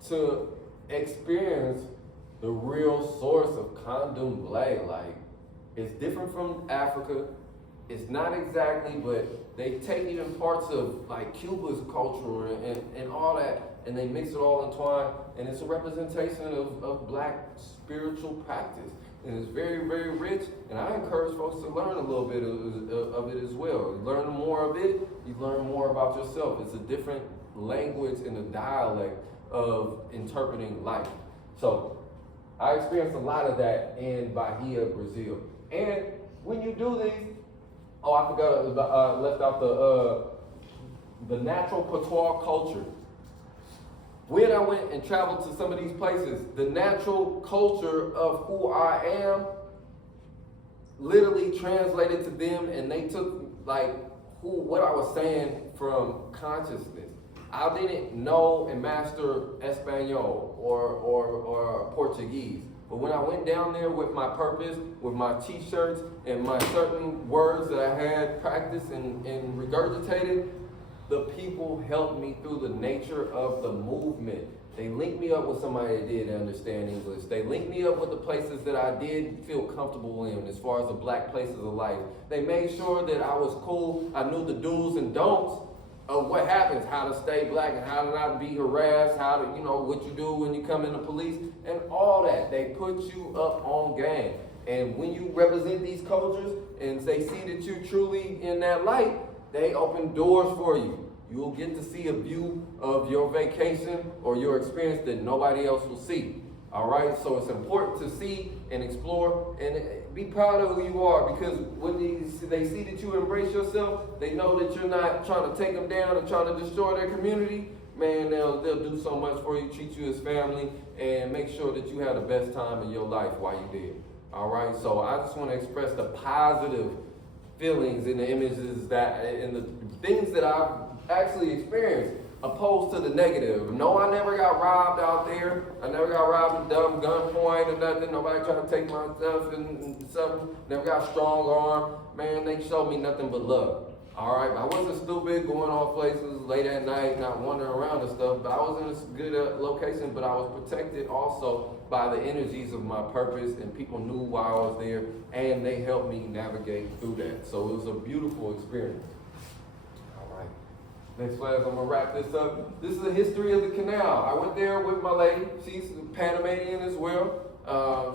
to experience the real source of candomblé. Like, it's different from Africa. It's not exactly, but they take even parts of like Cuba's culture and all that, and they mix it all entwined, and it's a representation of black spiritual practice. And it's very, very rich, and I encourage folks to learn a little bit of it as well. You learn more of it, you learn more about yourself. It's a different language and a dialect of interpreting life. So I experienced a lot of that in Bahia, Brazil. And when you do these, I forgot, left out the natural patois culture. When I went and traveled to some of these places, the natural culture of who I am literally translated to them, and they took what I was saying from consciousness. I didn't know and master Espanol or Portuguese. But when I went down there with my purpose, with my t-shirts and my certain words that I had practiced and regurgitated, the people helped me through the nature of the movement. They linked me up with somebody that did understand English. They linked me up with the places that I did feel comfortable in as far as the black places of life. They made sure that I was cool. I knew the do's and don'ts of what happens, how to stay black and how to not be harassed, how to, what you do when you come in the police, and all that. They put you up on game. And when you represent these cultures and they see that you're truly in that light, they open doors for you. You'll get to see a view of your vacation or your experience that nobody else will see. All right, so it's important to see and explore and be proud of who you are, because when they see that you embrace yourself, they know that you're not trying to take them down and trying to destroy their community. Man, they'll do so much for you, treat you as family, and make sure that you have the best time in your life while you're there. All right, so I just want to express the positive feelings and the images that and the things that I've actually experienced, opposed to the negative. No, I never got robbed out there. I never got robbed at dumb gunpoint or nothing. Nobody tried to take my stuff and something. Never got strong arm. Man, they showed me nothing but love. All right, I wasn't stupid going off places late at night, not wandering around and stuff, but I was in a good location, but I was protected also by the energies of my purpose, and people knew why I was there, and they helped me navigate through that. So it was a beautiful experience. All right, next class, I'm gonna wrap this up. This is the history of the canal. I went there with my lady. She's Panamanian as well.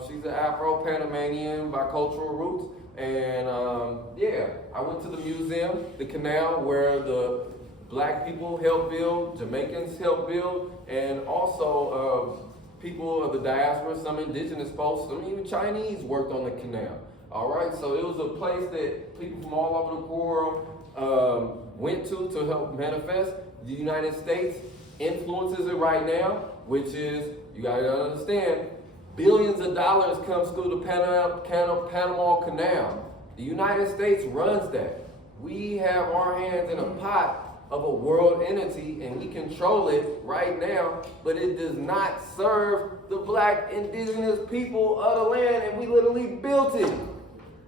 She's an Afro-Panamanian by cultural roots. And I went to the museum, the canal, where the black people helped build, Jamaicans helped build, and also people of the diaspora, some indigenous folks, some even Chinese worked on the canal. All right, so it was a place that people from all over the world went to help manifest. The United States influences it right now, which is, you gotta understand, billions of dollars comes through the Panama Canal. The United States runs that. We have our hands in a pot of a world entity, and we control it right now, but it does not serve the black indigenous people of the land, and we literally built it.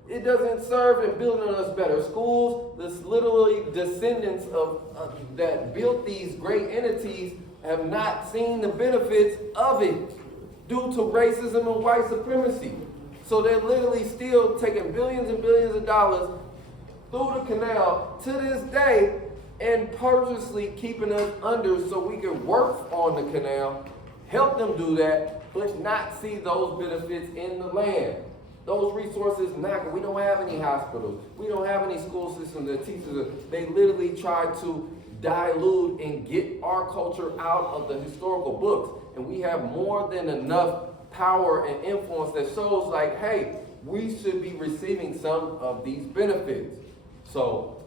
It doesn't serve in building us better schools. This literally descendants of that built these great entities have not seen the benefits of it, due to racism and white supremacy. So they're literally still taking billions and billions of dollars through the canal to this day and purposely keeping us under so we can work on the canal, help them do that, but not see those benefits in the land. Those resources, we don't have any hospitals. We don't have any school systems that teaches us. They literally try to dilute and get our culture out of the historical books. And we have more than enough power and influence that shows like, hey, we should be receiving some of these benefits. So,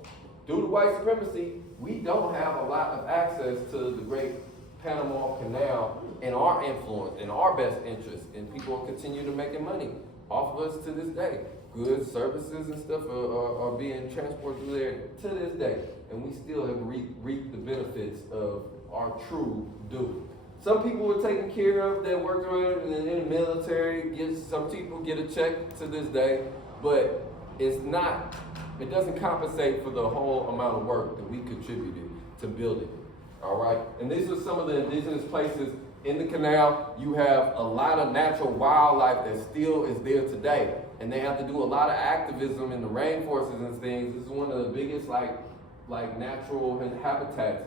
due to white supremacy, we don't have a lot of access to the great Panama Canal and our influence and our best interest. And people continue to making money off of us to this day. Goods, services, and stuff are being transported through there to this day. And we still have reaped the benefits of our true due. Some people were taken care of that worked in the military. Some people get a check to this day, but it doesn't compensate for the whole amount of work that we contributed to building it. All right, and these are some of the indigenous places in the canal. You have a lot of natural wildlife that still is there today, and they have to do a lot of activism in the rainforests and things. This is one of the biggest like natural habitats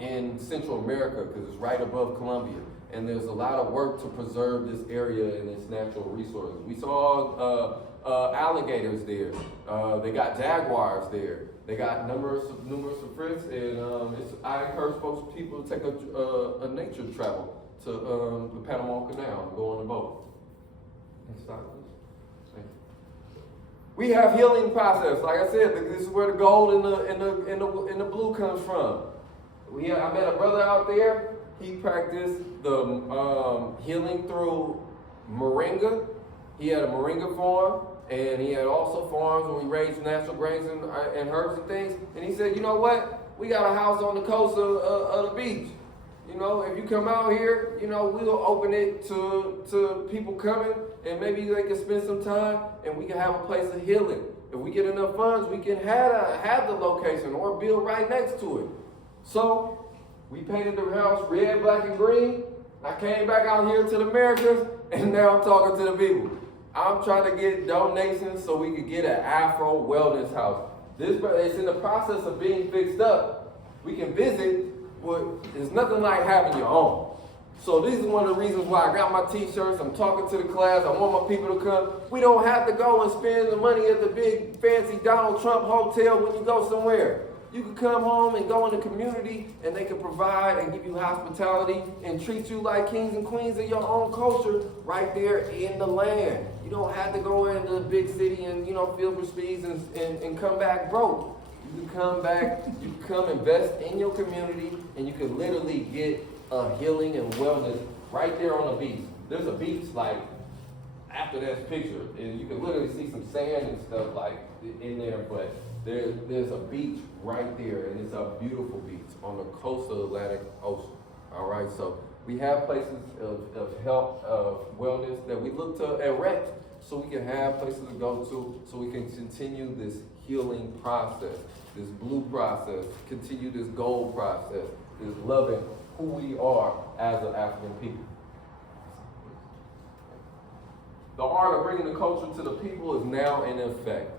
in Central America, because it's right above Colombia. And there's a lot of work to preserve this area and its natural resources. We saw alligators there. They got jaguars there. They got numerous of friends, and I encourage people to take a nature travel to the Panama Canal and go on a boat. Next slide, please. Thank you. We have healing process. Like I said, this is where the gold and the blue comes from. I met a brother out there. He practiced the healing through moringa. He had a moringa farm, and he had also farms where we raised natural grains and herbs and things. And he said, you know what? We got a house on the coast of the beach. You know, if you come out here, you know, we'll open it to people coming, and maybe they can spend some time, and we can have a place of healing. If we get enough funds, we can have the location or build right next to it. So we painted the house red, black, and green. I came back out here to the Americas, and now I'm talking to the people. I'm trying to get donations so we could get an Afro wellness house. It's in the process of being fixed up. We can visit, but it's nothing like having your own. So this is one of the reasons why I got my t-shirts. I'm talking to the class. I want my people to come. We don't have to go and spend the money at the big fancy Donald Trump hotel when you go somewhere. You can come home and go in the community, and they can provide and give you hospitality and treat you like kings and queens of your own culture right there in the land. You don't have to go into the big city and, you know, feel prestige and come back broke. You can come back, you can come invest in your community, and you can literally get a healing and wellness right there on the beach. There's a beach like after that picture, and you can literally see some sand and stuff like in there, but there's a beach right there, and it's a beautiful beach on the coast of the Atlantic Ocean. All right, so we have places of health, of wellness that we look to erect so we can have places to go to, so we can continue this healing process, this blue process, continue this gold process, this loving who we are as an African people. The art of bringing the culture to the people is now in effect.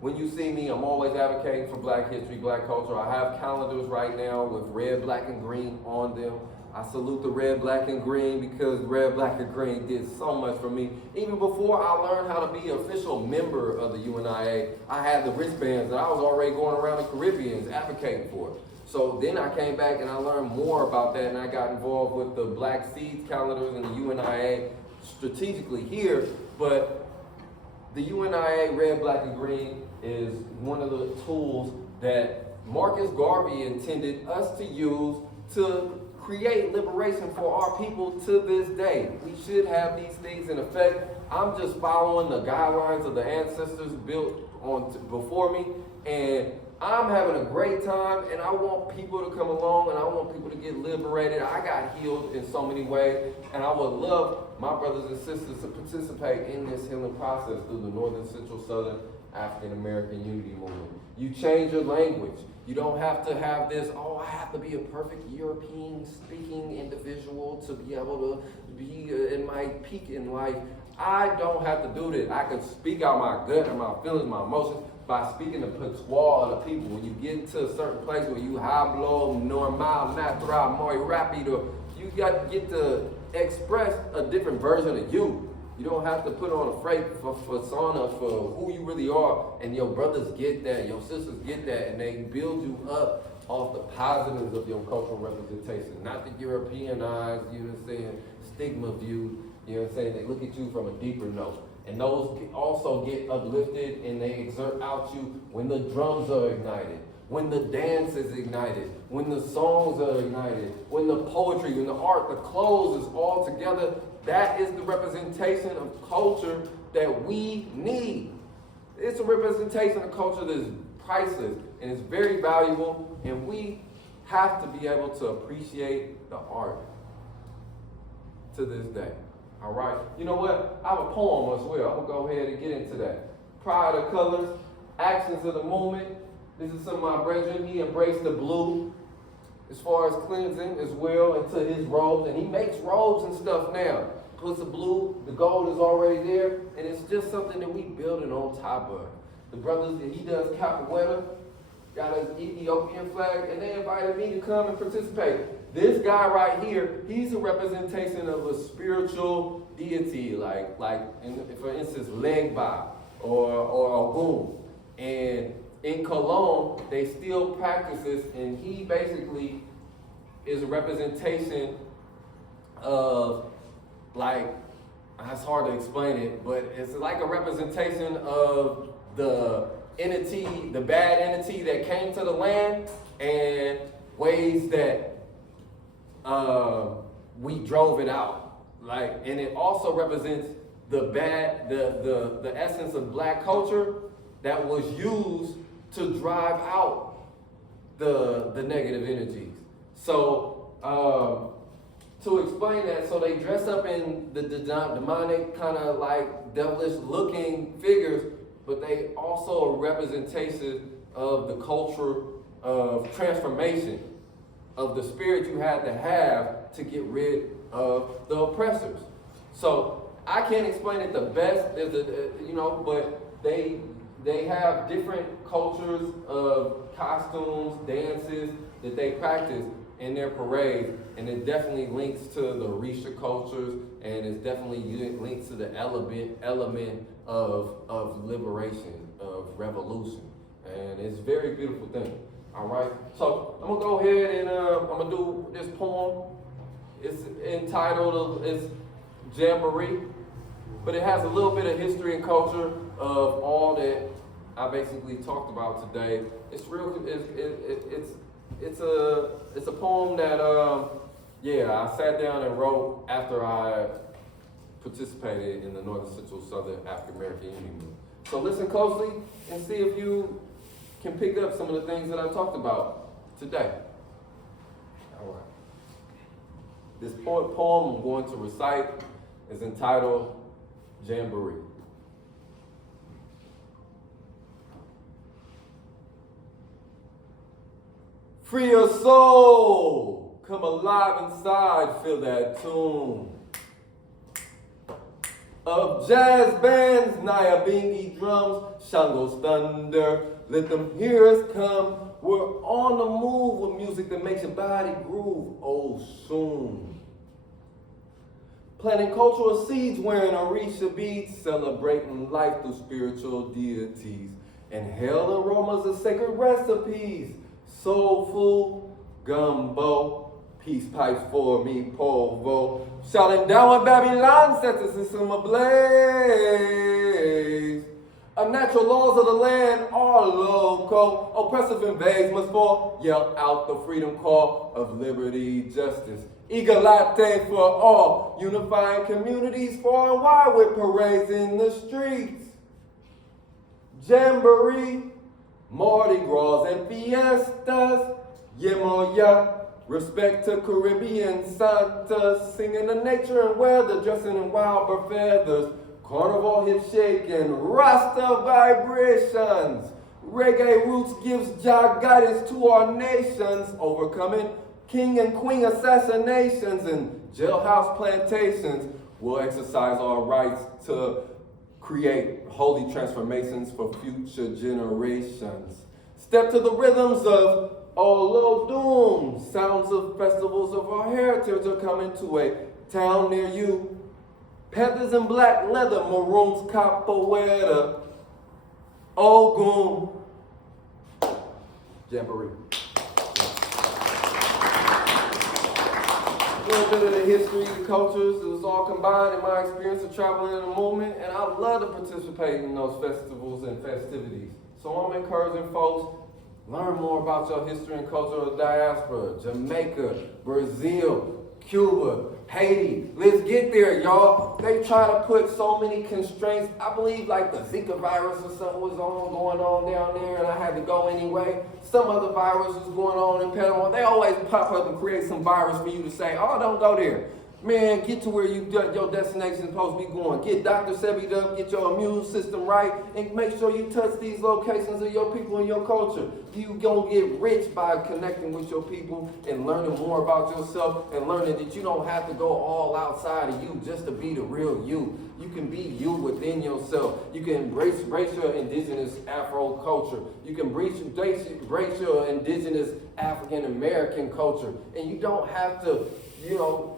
When you see me, I'm always advocating for Black history, Black culture. I have calendars right now with red, black, and green on them. I salute the red, black, and green because red, black, and green did so much for me. Even before I learned how to be an official member of the UNIA, I had the wristbands that I was already going around the Caribbean advocating for. So then I came back and I learned more about that, and I got involved with the Black Seeds calendars and the UNIA strategically here. But the UNIA red, black, and green is one of the tools that Marcus Garvey intended us to use to create liberation for our people to this day. We should have these things in effect. I'm just following the guidelines of the ancestors built before me, and I'm having a great time, and I want people to come along, and I want people to get liberated. I got healed in so many ways, and I would love my brothers and sisters to participate in this healing process through the Northern, Central, Southern African American Unity Movement. You change your language. You don't have to have this, oh, I have to be a perfect European speaking individual to be able to be in my peak in life. I don't have to do this. I can speak out my gut and my feelings, my emotions by speaking the patois of the people. When you get to a certain place where you hablo normal, natural, muy rápido, you got to get to express a different version of you. You don't have to put on a fake persona for who you really are, and your brothers get that, your sisters get that, and they build you up off the positives of your cultural representation, not the Europeanized, you know what I'm saying, stigma view, you know what I'm saying, they look at you from a deeper note. And those also get uplifted and they exert out you when the drums are ignited, when the dance is ignited, when the songs are ignited, when the poetry, when the art, the clothes is all together. That is the representation of culture that we need. It's a representation of culture that is priceless and it's very valuable, and we have to be able to appreciate the art to this day. All right. You know what? I have a poem as well. I'm going to go ahead and get into that. Pride of Colors, Actions of the Movement. This is some of my brethren. He embraced the blue as far as cleansing as well into his robes. And he makes robes and stuff now. Puts the blue, the gold is already there. And it's just something that we building on top of. The brothers, he does capoeira. got his Ethiopian flag, and they invited me to come and participate. This guy right here, he's a representation of a spiritual deity, like for instance, Legba or Ogun. And in Cologne, they still practice this, and he basically is a representation of, like, it's hard to explain it, but it's like a representation of the entity, the bad entity that came to the land, and ways that we drove it out. Like, and it also represents the essence of black culture that was used to drive out the negative energies. So to explain that, so they dress up in the demonic kind of like devilish looking figures, but they also a representation of the culture of transformation, of the spirit you had to have to get rid of the oppressors. So I can't explain it the best, but they have different cultures of costumes, dances that they practice in their parades, and it definitely links to the Orisha cultures, and it's definitely linked to the element of liberation, of revolution, and it's a very beautiful thing. All right, so I'm gonna go ahead and I'm gonna do this poem. It's entitled, it's Jamboree, but it has a little bit of history and culture of all that I basically talked about today. It's real. It's a poem that I sat down and wrote after I participated in the Northern Central Southern African American Union Movement. So listen closely and see if you can pick up some of the things that I talked about today. All right. This poem I'm going to recite is entitled Jamboree. Free your soul, come alive inside, feel that tune of jazz bands, Nyabingi drums, Shango's thunder, let them hear us come. We're on the move with music that makes your body groove, oh soon. Planting cultural seeds, wearing Orisha beads, celebrating life through spiritual deities. Inhale aromas of sacred recipes, soul food, gumbo, peace pipes for me, polvo. Shouting down when Babylon sets the system ablaze. Unnatural laws of the land are loco. Oppressive invades must fall. Yell out the freedom call of liberty, justice. Egalite for all. Unifying communities far and wide with parades in the streets. Jamboree, Mardi Gras and fiestas. Yemoya. Respect to Caribbean Santas, singing the nature and weather, dressing in wild bird feathers, carnival hip shaking, Rasta vibrations. Reggae roots gives Jah guidance to our nations, overcoming king and queen assassinations and jailhouse plantations. We'll exercise our rights to create holy transformations for future generations. Step to the rhythms of Olodum, sounds of festivals of our heritage are coming to a town near you. Panthers in black leather, maroons capoeira, Ogun, Jamboree. A little bit of the history, the cultures, it was all combined in my experience of traveling in the movement, and I love to participate in those festivals and festivities. So I'm encouraging folks, learn more about your history and culture of diaspora, Jamaica, Brazil, Cuba, Haiti. Let's get there, y'all. They try to put so many constraints. I believe like the Zika virus or something was going on down there, and I had to go anyway. Some other virus was going on in Panama. They always pop up and create some virus for you to say, oh, don't go there. Man, get to where your destination is supposed to be going. Get Dr. Sebi'd up, get your immune system right, and make sure you touch these locations of your people and your culture. You gonna get rich by connecting with your people and learning more about yourself and learning that you don't have to go all outside of you just to be the real you. You can be you within yourself. You can embrace your indigenous Afro culture. You can embrace your indigenous African American culture. And you don't have to,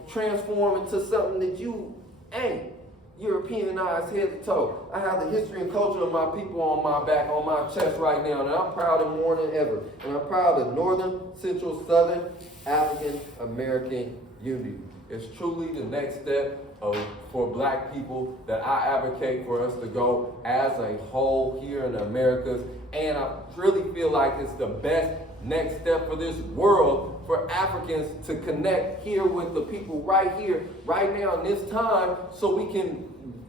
transform into something that you ain't. Europeanized head to toe. I have the history and culture of my people on my back, on my chest right now, and I'm proud of more than ever. And I'm proud of Northern, Central, Southern African American unity. It's truly the next step for Black people that I advocate for us to go as a whole here in the Americas. And I really feel like it's the best next step for this world for Africans to connect here with the people right here, right now in this time, so we can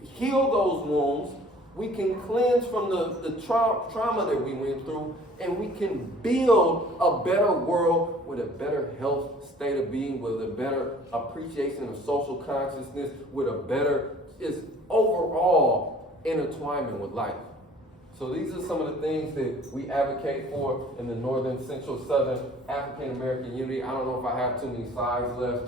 heal those wounds, we can cleanse from the trauma that we went through, and we can build a better world with a better health state of being, with a better appreciation of social consciousness, with a better overall intertwinement with life. So these are some of the things that we advocate for in the Northern, Central, Southern African American unity. I don't know if I have too many slides left.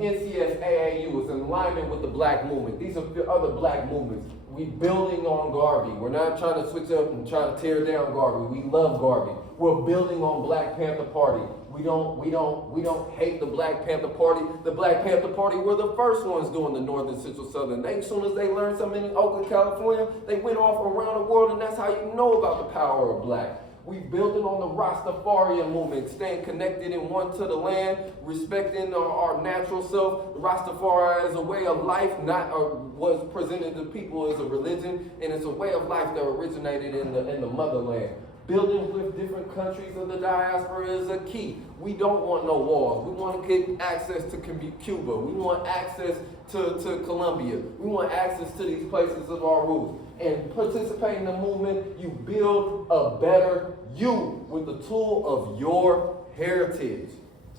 NCSAAU is in alignment with the Black movement. These are other Black movements. We building on Garvey. We're not trying to switch up and try to tear down Garvey. We love Garvey. We're building on Black Panther Party. We don't hate the Black Panther Party. The Black Panther Party were the first ones doing the Northern, Central, Southern. As soon as they learned something in Oakland, California, they went off around the world, and that's how you know about the power of Black. We building on the Rastafarian movement, staying connected and one to the land, respecting our natural self. Rastafari is a way of life, was presented to people as a religion, and it's a way of life that originated in the motherland. Building with different countries of the diaspora is a key. We don't want no walls. We want to get access to Cuba. We want access to Colombia. We want access to these places of our roots. And participate in the movement, you build a better you with the tool of your heritage.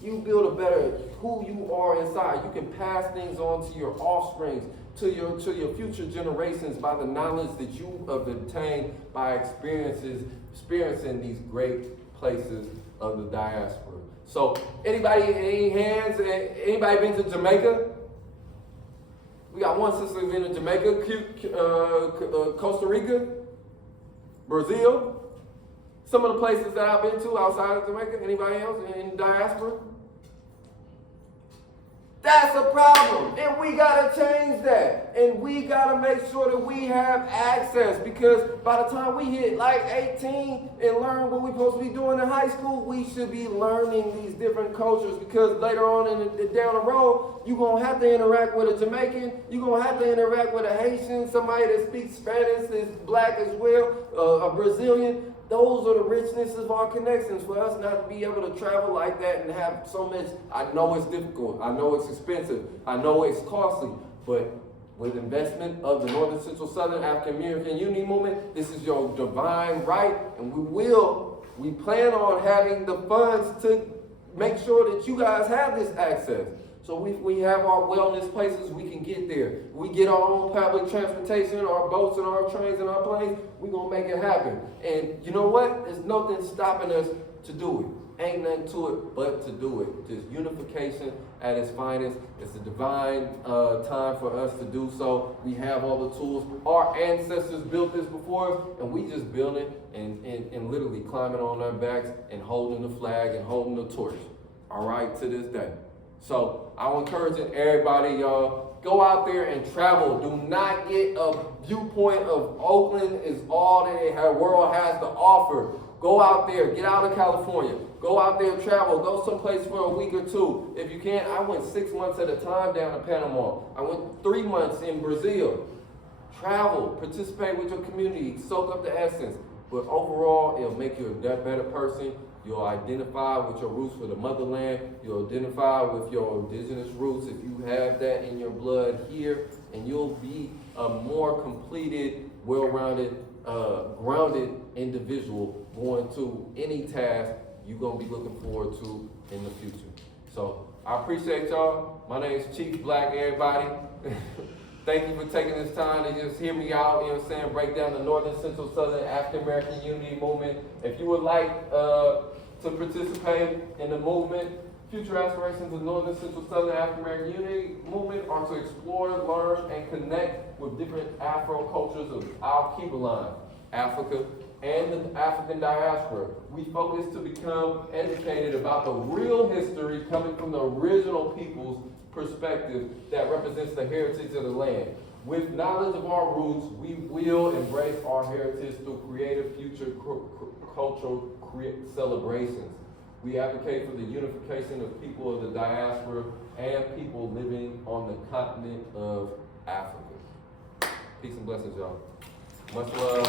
You build a better who you are inside. You can pass things on to your offsprings, to your future generations by the knowledge that you have obtained by experiencing these great places of the diaspora. So, any hands? Anybody been to Jamaica? We got one sister been to Jamaica, Costa Rica, Brazil. Some of the places that I've been to outside of Jamaica. Anybody else in diaspora? That's a problem, and we gotta change that, and we gotta make sure that we have access, because by the time we hit like 18 and learn what we're supposed to be doing in high school, we should be learning these different cultures, because later on down the road, you're gonna have to interact with a Jamaican, you're gonna have to interact with a Haitian, somebody that speaks Spanish, is Black as well, a Brazilian. Those are the richness of our connections, for us not to be able to travel like that and have so much. I know it's difficult. I know it's expensive. I know it's costly. But with investment of the Northern, Central, Southern African American Unity Movement, this is your divine right. And we plan on having the funds to make sure that you guys have this access. So we have our wellness places, we can get there. We get our own public transportation, our boats and our trains and our planes, we're going to make it happen. And you know what? There's nothing stopping us to do it. Ain't nothing to it but to do it. Just unification at its finest. It's a divine time for us to do so. We have all the tools. Our ancestors built this before us, and we just build it and literally climbing on our backs and holding the flag and holding the torch. All right, to this day. So I'm encouraging everybody, y'all, go out there and travel. Do not get a viewpoint of Oakland is all that the world has to offer. Go out there, get out of California. Go out there, travel, go someplace for a week or two. If you can't, I went 6 months at a time down to Panama. I went 3 months in Brazil. Travel, participate with your community, soak up the essence. But overall, it'll make you a better person. You'll identify with your roots for the motherland. You'll identify with your indigenous roots if you have that in your blood here. And you'll be a more completed, well-rounded, grounded individual going to any task you're going to be looking forward to in the future. So I appreciate y'all. My name is Chief Black, everybody. Thank you for taking this time to just hear me out, you know what I'm saying, break down the Northern, Central, Southern African American Unity Movement. If you would like to participate in the movement, future aspirations of Northern, Central, Southern African American Unity Movement are to explore, learn, and connect with different Afro cultures of our Keeper Africa, and the African diaspora. We focus to become educated about the real history coming from the original people's perspective that represents the heritage of the land. With knowledge of our roots, we will embrace our heritage through creative future cultural celebrations. We advocate for the unification of people of the diaspora and people living on the continent of Africa. Peace and blessings, y'all. Much love.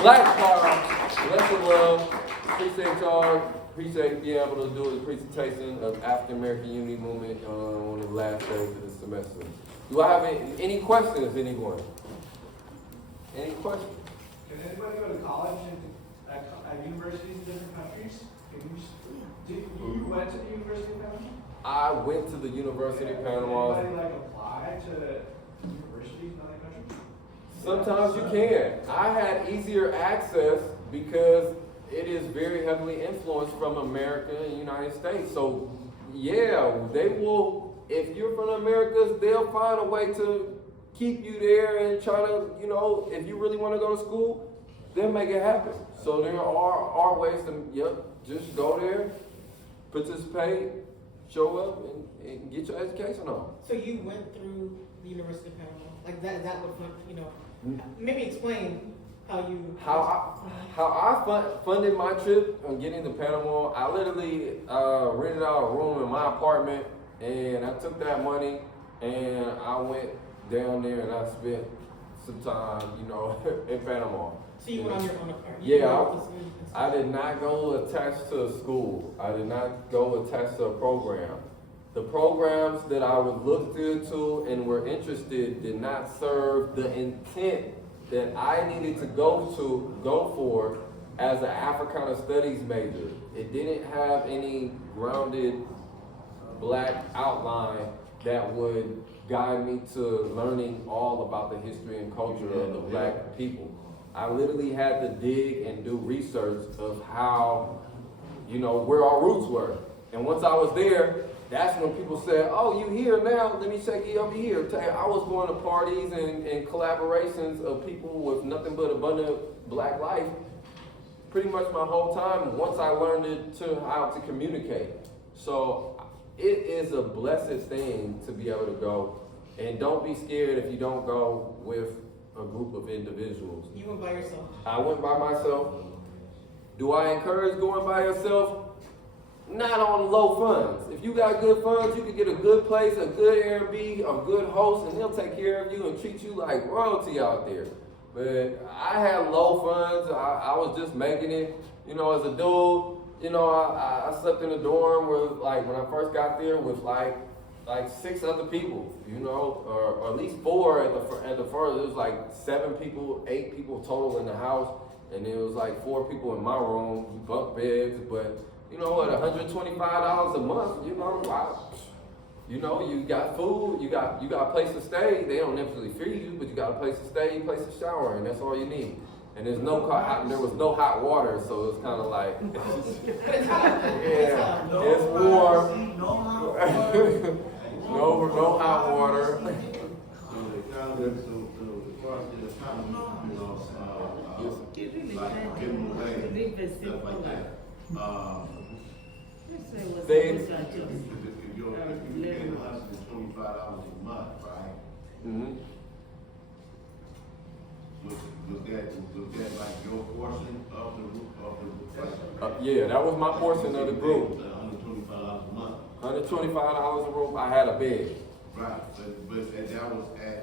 Black Power, blessed love. Appreciate y'all. Appreciate being able to do a presentation of African American Unity Movement on the last day of the semester. Do I have any questions, anyone? Any questions? Can anybody go to college at universities in different countries? You went to the University of Panama? I went to the University of Panama. Can anybody apply to universities in other countries? Sometimes you can. I had easier access because it is very heavily influenced from America and the United States. So yeah, they will, if you're from the Americas, they'll find a way to keep you there and try to, you know, if you really want to go to school, they'll make it happen. So there are ways to, just go there, participate, show up, and get your education on. So you went through the University of Panama, like that would, you know, maybe explain how you. How I funded my trip on getting to Panama. I literally rented out a room in my apartment, and I took that money and I went down there and I spent some time, you know, in Panama. So you went on your own account? Yeah, I did not go attached to a school. I did not go attached to a program. The programs that I was looked into and were interested did not serve the intent that I needed to go for as an Africana Studies major. It didn't have any grounded black outline that would guide me to learning all about the history and culture of the black people. I literally had to dig and do research of how, you know, where our roots were. And once I was there, that's when people said, oh, you here now, let me take you over here. I was going to parties and collaborations of people with nothing but abundant black life pretty much my whole time once I learned how to communicate. So it is a blessed thing to be able to go. And don't be scared if you don't go with a group of individuals. You went by yourself? I went by myself. Do I encourage going by yourself? Not on low funds. If you got good funds, you can get a good place, a good Airbnb, a good host, and he'll take care of you and treat you like royalty out there. But I had low funds. I was just making it, you know, as a dude. You know, I slept in a dorm with, like, when I first got there with like 6 other people, you know, or at least 4 at the first. It was like 7 people, 8 people total in the house, and it was like 4 people in my room, bunk beds. But you know, at $125 a month, you know, you got food, you got a place to stay. They don't necessarily feed you, but you got a place to stay, a place to shower, and that's all you need. And there was no hot water, so it's kind of like, yeah, it's warm. No hot water. Like giving away stuff like that. They, if you're getting $125 a month, right? Mm-hmm. Was that like your portion of the request? Yeah, that was my portion of the group. $125 a month. $125 a room. I had a bed. Right, but that was at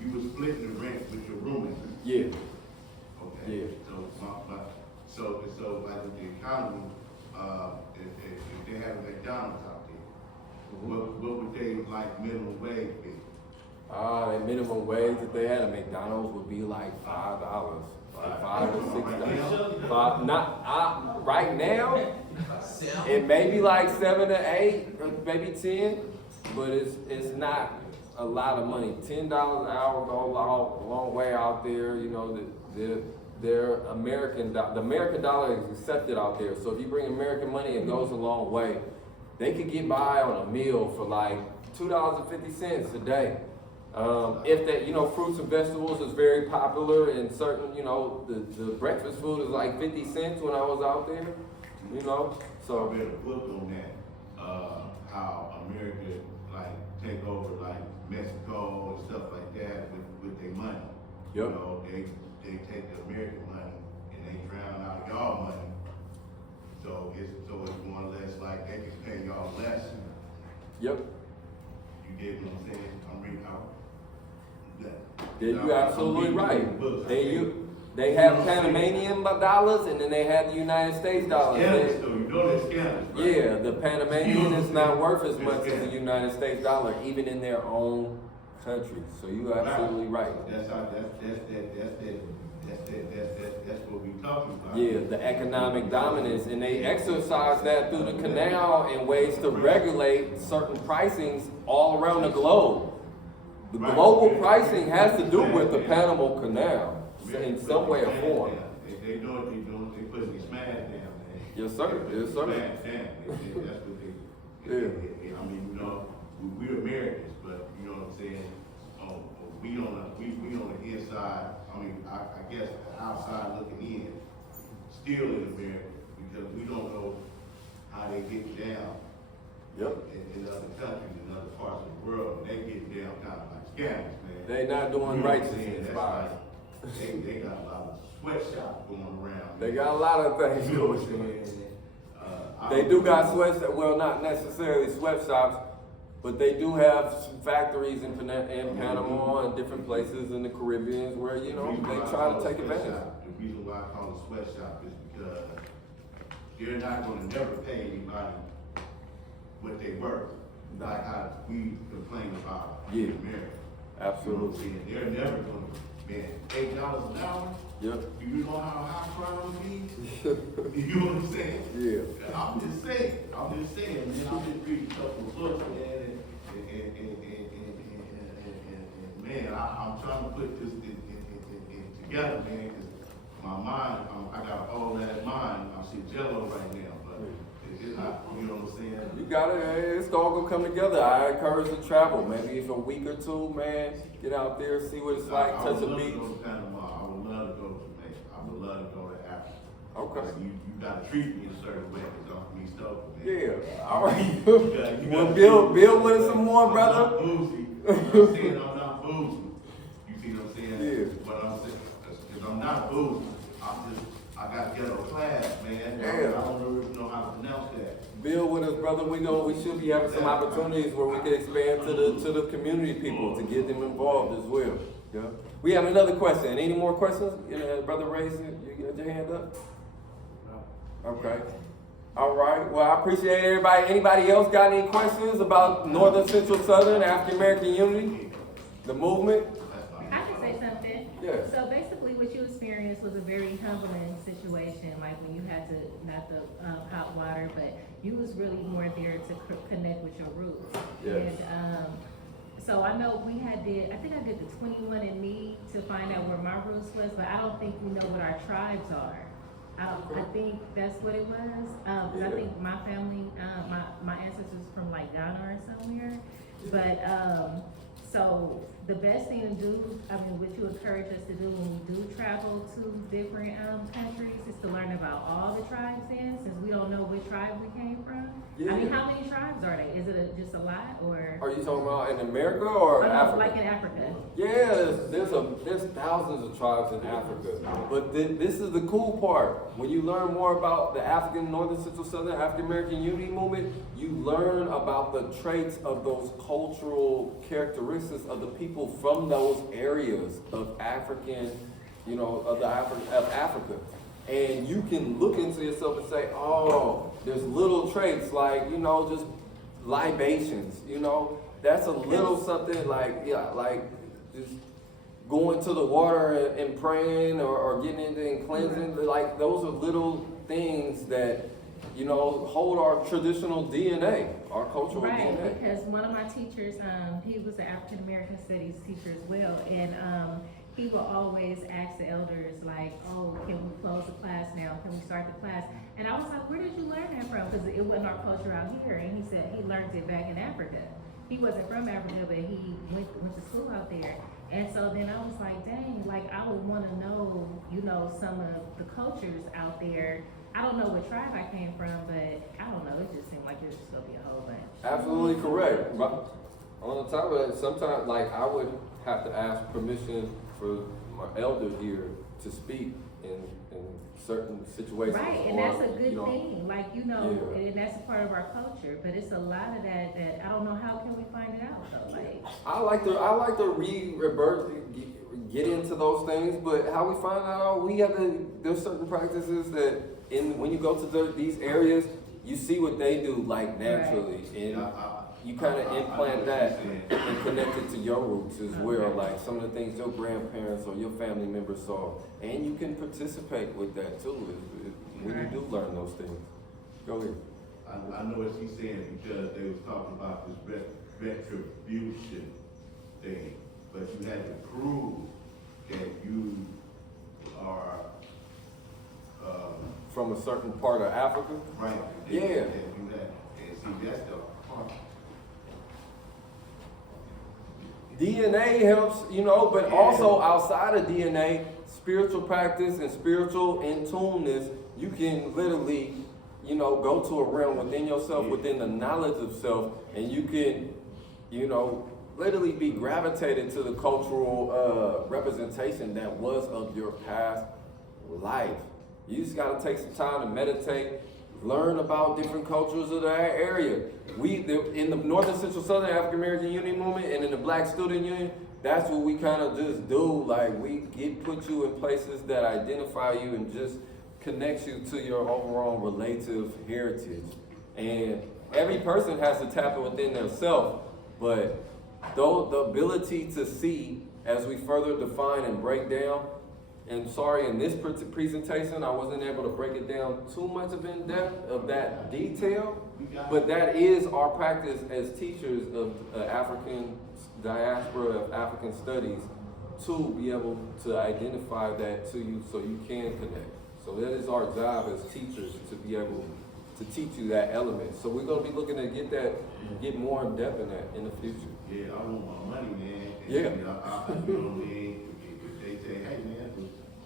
you were splitting the rent with your roommate. Yeah. Okay. Yeah. So like with the economy, if they have a McDonald's out there, what would they like minimum wage be? The minimum wage that they had at McDonald's would be like $5, like $5 to $6. Right now, It may be like 7 to 8, or maybe 10, but it's not a lot of money. $10 an hour go a long way out there. You know, the American dollar is accepted out there. So if you bring American money, it goes a long way. They could get by on a meal for like $2.50 a day. If that, you know, fruits and vegetables is very popular, and certain, you know, the breakfast food is like 50 cents when I was out there, you know. So I read a book on that, how America like take over like Mexico and stuff like that with their money. Yep. You know, they take the American money and they drown out y'all money. So it's more or less like they can pay y'all less. Yep. You get what I'm saying? I'm reading out. Yeah, you're absolutely right. They have Panamanian dollars, and then they have the United States dollars. Scandalous, though. You know they're scandalous, right? Yeah, the Panamanian is not worth as much as the United States dollar, even in their own country. So you're absolutely right. That's what we talking about. Yeah, the economic dominance, and they exercise that through the canal in ways to regulate certain pricings all around the globe. The global pricing has to do with the Panama Canal in some way or form. They know what they doing. They putting me smash down, man. Yes, sir. Yes, sir. Smash down. That's what they. Yeah. I mean, you know, we're Americans, but you know what I'm saying. We on the inside. I mean, I guess outside looking in, still in America, because we don't know how they get down. Yep. In other countries, in other parts of the world, they get down kind of like scammers, man. They not doing You know what I'm righteous saying? things That's by like, they got a lot of sweatshops going around. They got a lot of things You know what going I'm on. saying? They do got sweatshops, well, not necessarily sweatshops, but they do have some factories in Panama and different places in the Caribbean where, you know, they try to take advantage. The reason why I call it sweatshop is because they're not gonna never pay anybody what they worth, like how we complain about in America. Absolutely. You know what I'm saying? They're never gonna, man, $8 an hour? Yep. Do you know how high crime would be? You know what I'm saying? Yeah. I'm just saying, man. I'm just reading a couple of books, man, and man, I'm trying to put this together, man, because my mind, I got all that mind. I see Jello right now, but it's not, you know what I'm saying? You got it. Hey, it's all gonna come together. I encourage to travel. Maybe it's a week or two, man. Get out there, see what it's like, touch a beach. I would love to go to Panama. I would love to go to Jamaica. I would love to go to Africa. Okay. You gotta treat me a certain way because I'm from East Oakland, man. Yeah. All right. You Well, gotta build with us some more, brother. I'm not boozy. You know what I'm saying? I'm not boozy. You see what I'm saying? Yeah. What I'm saying, because I'm not boozy. I got ghetto class, man. Yeah. I don't know how to pronounce that. Build with us, brother. We should be having some opportunities where we can expand to the community people to get them involved as well. Yeah. We have another question. Any more questions? Brother, raise it. You got your hand up. Okay. All right. Well, I appreciate everybody. Anybody else got any questions about Northern, Central, Southern African American Unity, the movement? I can say something. Yeah. So basically what you experienced was a very humbling situation, like when you had to, not the hot water, but you was really more there to connect with your roots. Yes. And so I know I think I did the 21andMe to find out where my roots was, but I don't think we know what our tribes are. I think that's what it was. I think my family, my ancestors from like Ghana or somewhere. But so the best thing to do, what you encourage us to do when we do travel to different countries is to learn about all the tribes since we don't know which tribe we came from. Yeah. How many tribes are they? Is it just a lot or? Are you talking about in America or Africa? Like in Africa. Yeah, there's thousands of tribes in Africa. But this is the cool part. When you learn more about the African, Northern, Central, Southern African American Unity Movement, you learn about the traits of those cultural characteristics of the people from those areas of African, of Africa. And you can look into yourself and say, oh, there's little traits like, just libations, that's a little something like just going to the water and praying or getting into and cleansing, like those are little things that, you know, hold our traditional DNA, our cultural Right, DNA. because one of my teachers, he was an African American studies teacher as well, and he will always ask the elders like, "Oh, can we close the class now? Can we start the class?" And I was like, "Where did you learn that from?" Because it wasn't our culture out here, and he said he learned it back in Africa. He wasn't from Africa, but he went to school out there. And so then I was like, dang, like I would want to know, you know, some of the cultures out there. I don't know what tribe I came from, but I don't know. It just seemed like there's just gonna be a whole bunch. Absolutely correct. But on the top of that, sometimes like I would have to ask permission for my elder here to speak in certain situations. Right, and or, that's a good you know, thing. Like, you know, Yeah. and that's a part of our culture. But it's a lot of that I don't know, how can we find it out though? Like, I like to get into those things, but how we find out, there's certain practices that when you go to these areas, you see what they do like naturally, and you kind of implant that and connect it to your roots as well, like some of the things your grandparents or your family members saw, and you can participate with that too when you do learn those things. Go ahead. I know what she's saying because they was talking about this retribution thing, but you had to prove that you are, From a certain part of Africa. right. Yeah. That you had, and see, that's the part. DNA helps, you know, but also outside of DNA, spiritual practice and spiritual in-tuneness, you can literally, you know, go to a realm within yourself, within the knowledge of self, and you can, you know, literally be gravitated to the cultural representation that was of your past life. You just gotta take some time to meditate, learn about different cultures of that area. In the Northern Central Southern African American Union Movement and in the Black Student Union, that's what we kind of just do. Like we put you in places that identify you and just connects you to your overall relative heritage. And every person has to tap it within themselves, but though the ability to see as we further define and break down, and sorry, in this presentation, I wasn't able to break it down too much in depth of that detail, but that is our practice as teachers of African diaspora of African studies, to be able to identify that to you so you can connect. So that is our job as teachers, to be able to teach you that element. So we're gonna be looking to get more in depth in that in the future. Yeah, I want my money, man. And, Yeah. You know what I mean? If they say, hey, man,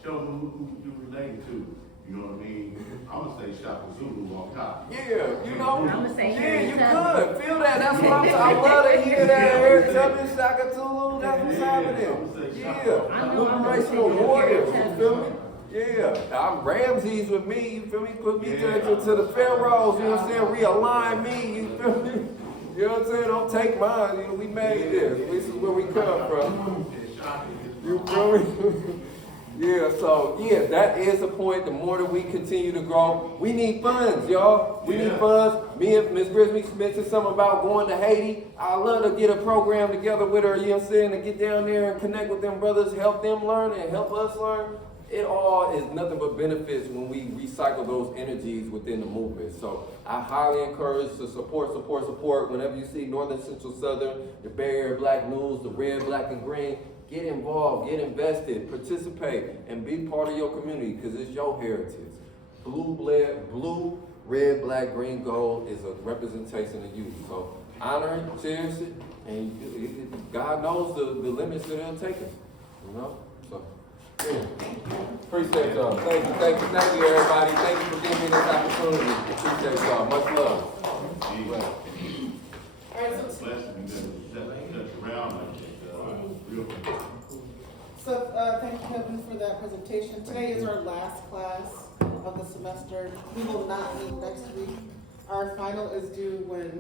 show them who you related to. You know what I mean? I'm gonna say Shaka Zulu off top. Yeah, you know. I'm gonna say yeah, you Harry could feel that. That's what I'm saying. I love to hear that. Harry Tubman, Shaka Zulu. That's what's happening. Yeah, I know I'm gonna generational say warriors. Harry You feel me? Yeah, I'm Ramses with me. You feel me? Put me to the pharaohs. You know what I'm saying? Realign me. You feel me? You know what I'm saying? Don't take mine. You know, we made this. This is where we come from. You feel me? Yeah, so yeah, that is the point. The more that we continue to grow, we need funds, y'all. We need funds. Me and Ms. Brisby mentioned something about going to Haiti. I love to get a program together with her, you know what I'm saying, to get down there and connect with them brothers, help them learn and help us learn. It all is nothing but benefits when we recycle those energies within the movement. So I highly encourage to support. Whenever you see Northern Central Southern, the Bay Area Black News, the red, black, and green, get involved, get invested, participate, and be part of your community because it's your heritage. Blue, red, black, green, gold is a representation of you. So honor it, cherish it, and God knows the limits that it'll take us. You know? So yeah. Appreciate y'all. Thank you, everybody. Thank you for giving me this opportunity. Appreciate y'all. Much love. All right, so thank you, Kevin, for that presentation. Today is our last class of the semester. We will not meet next week. Our final is due when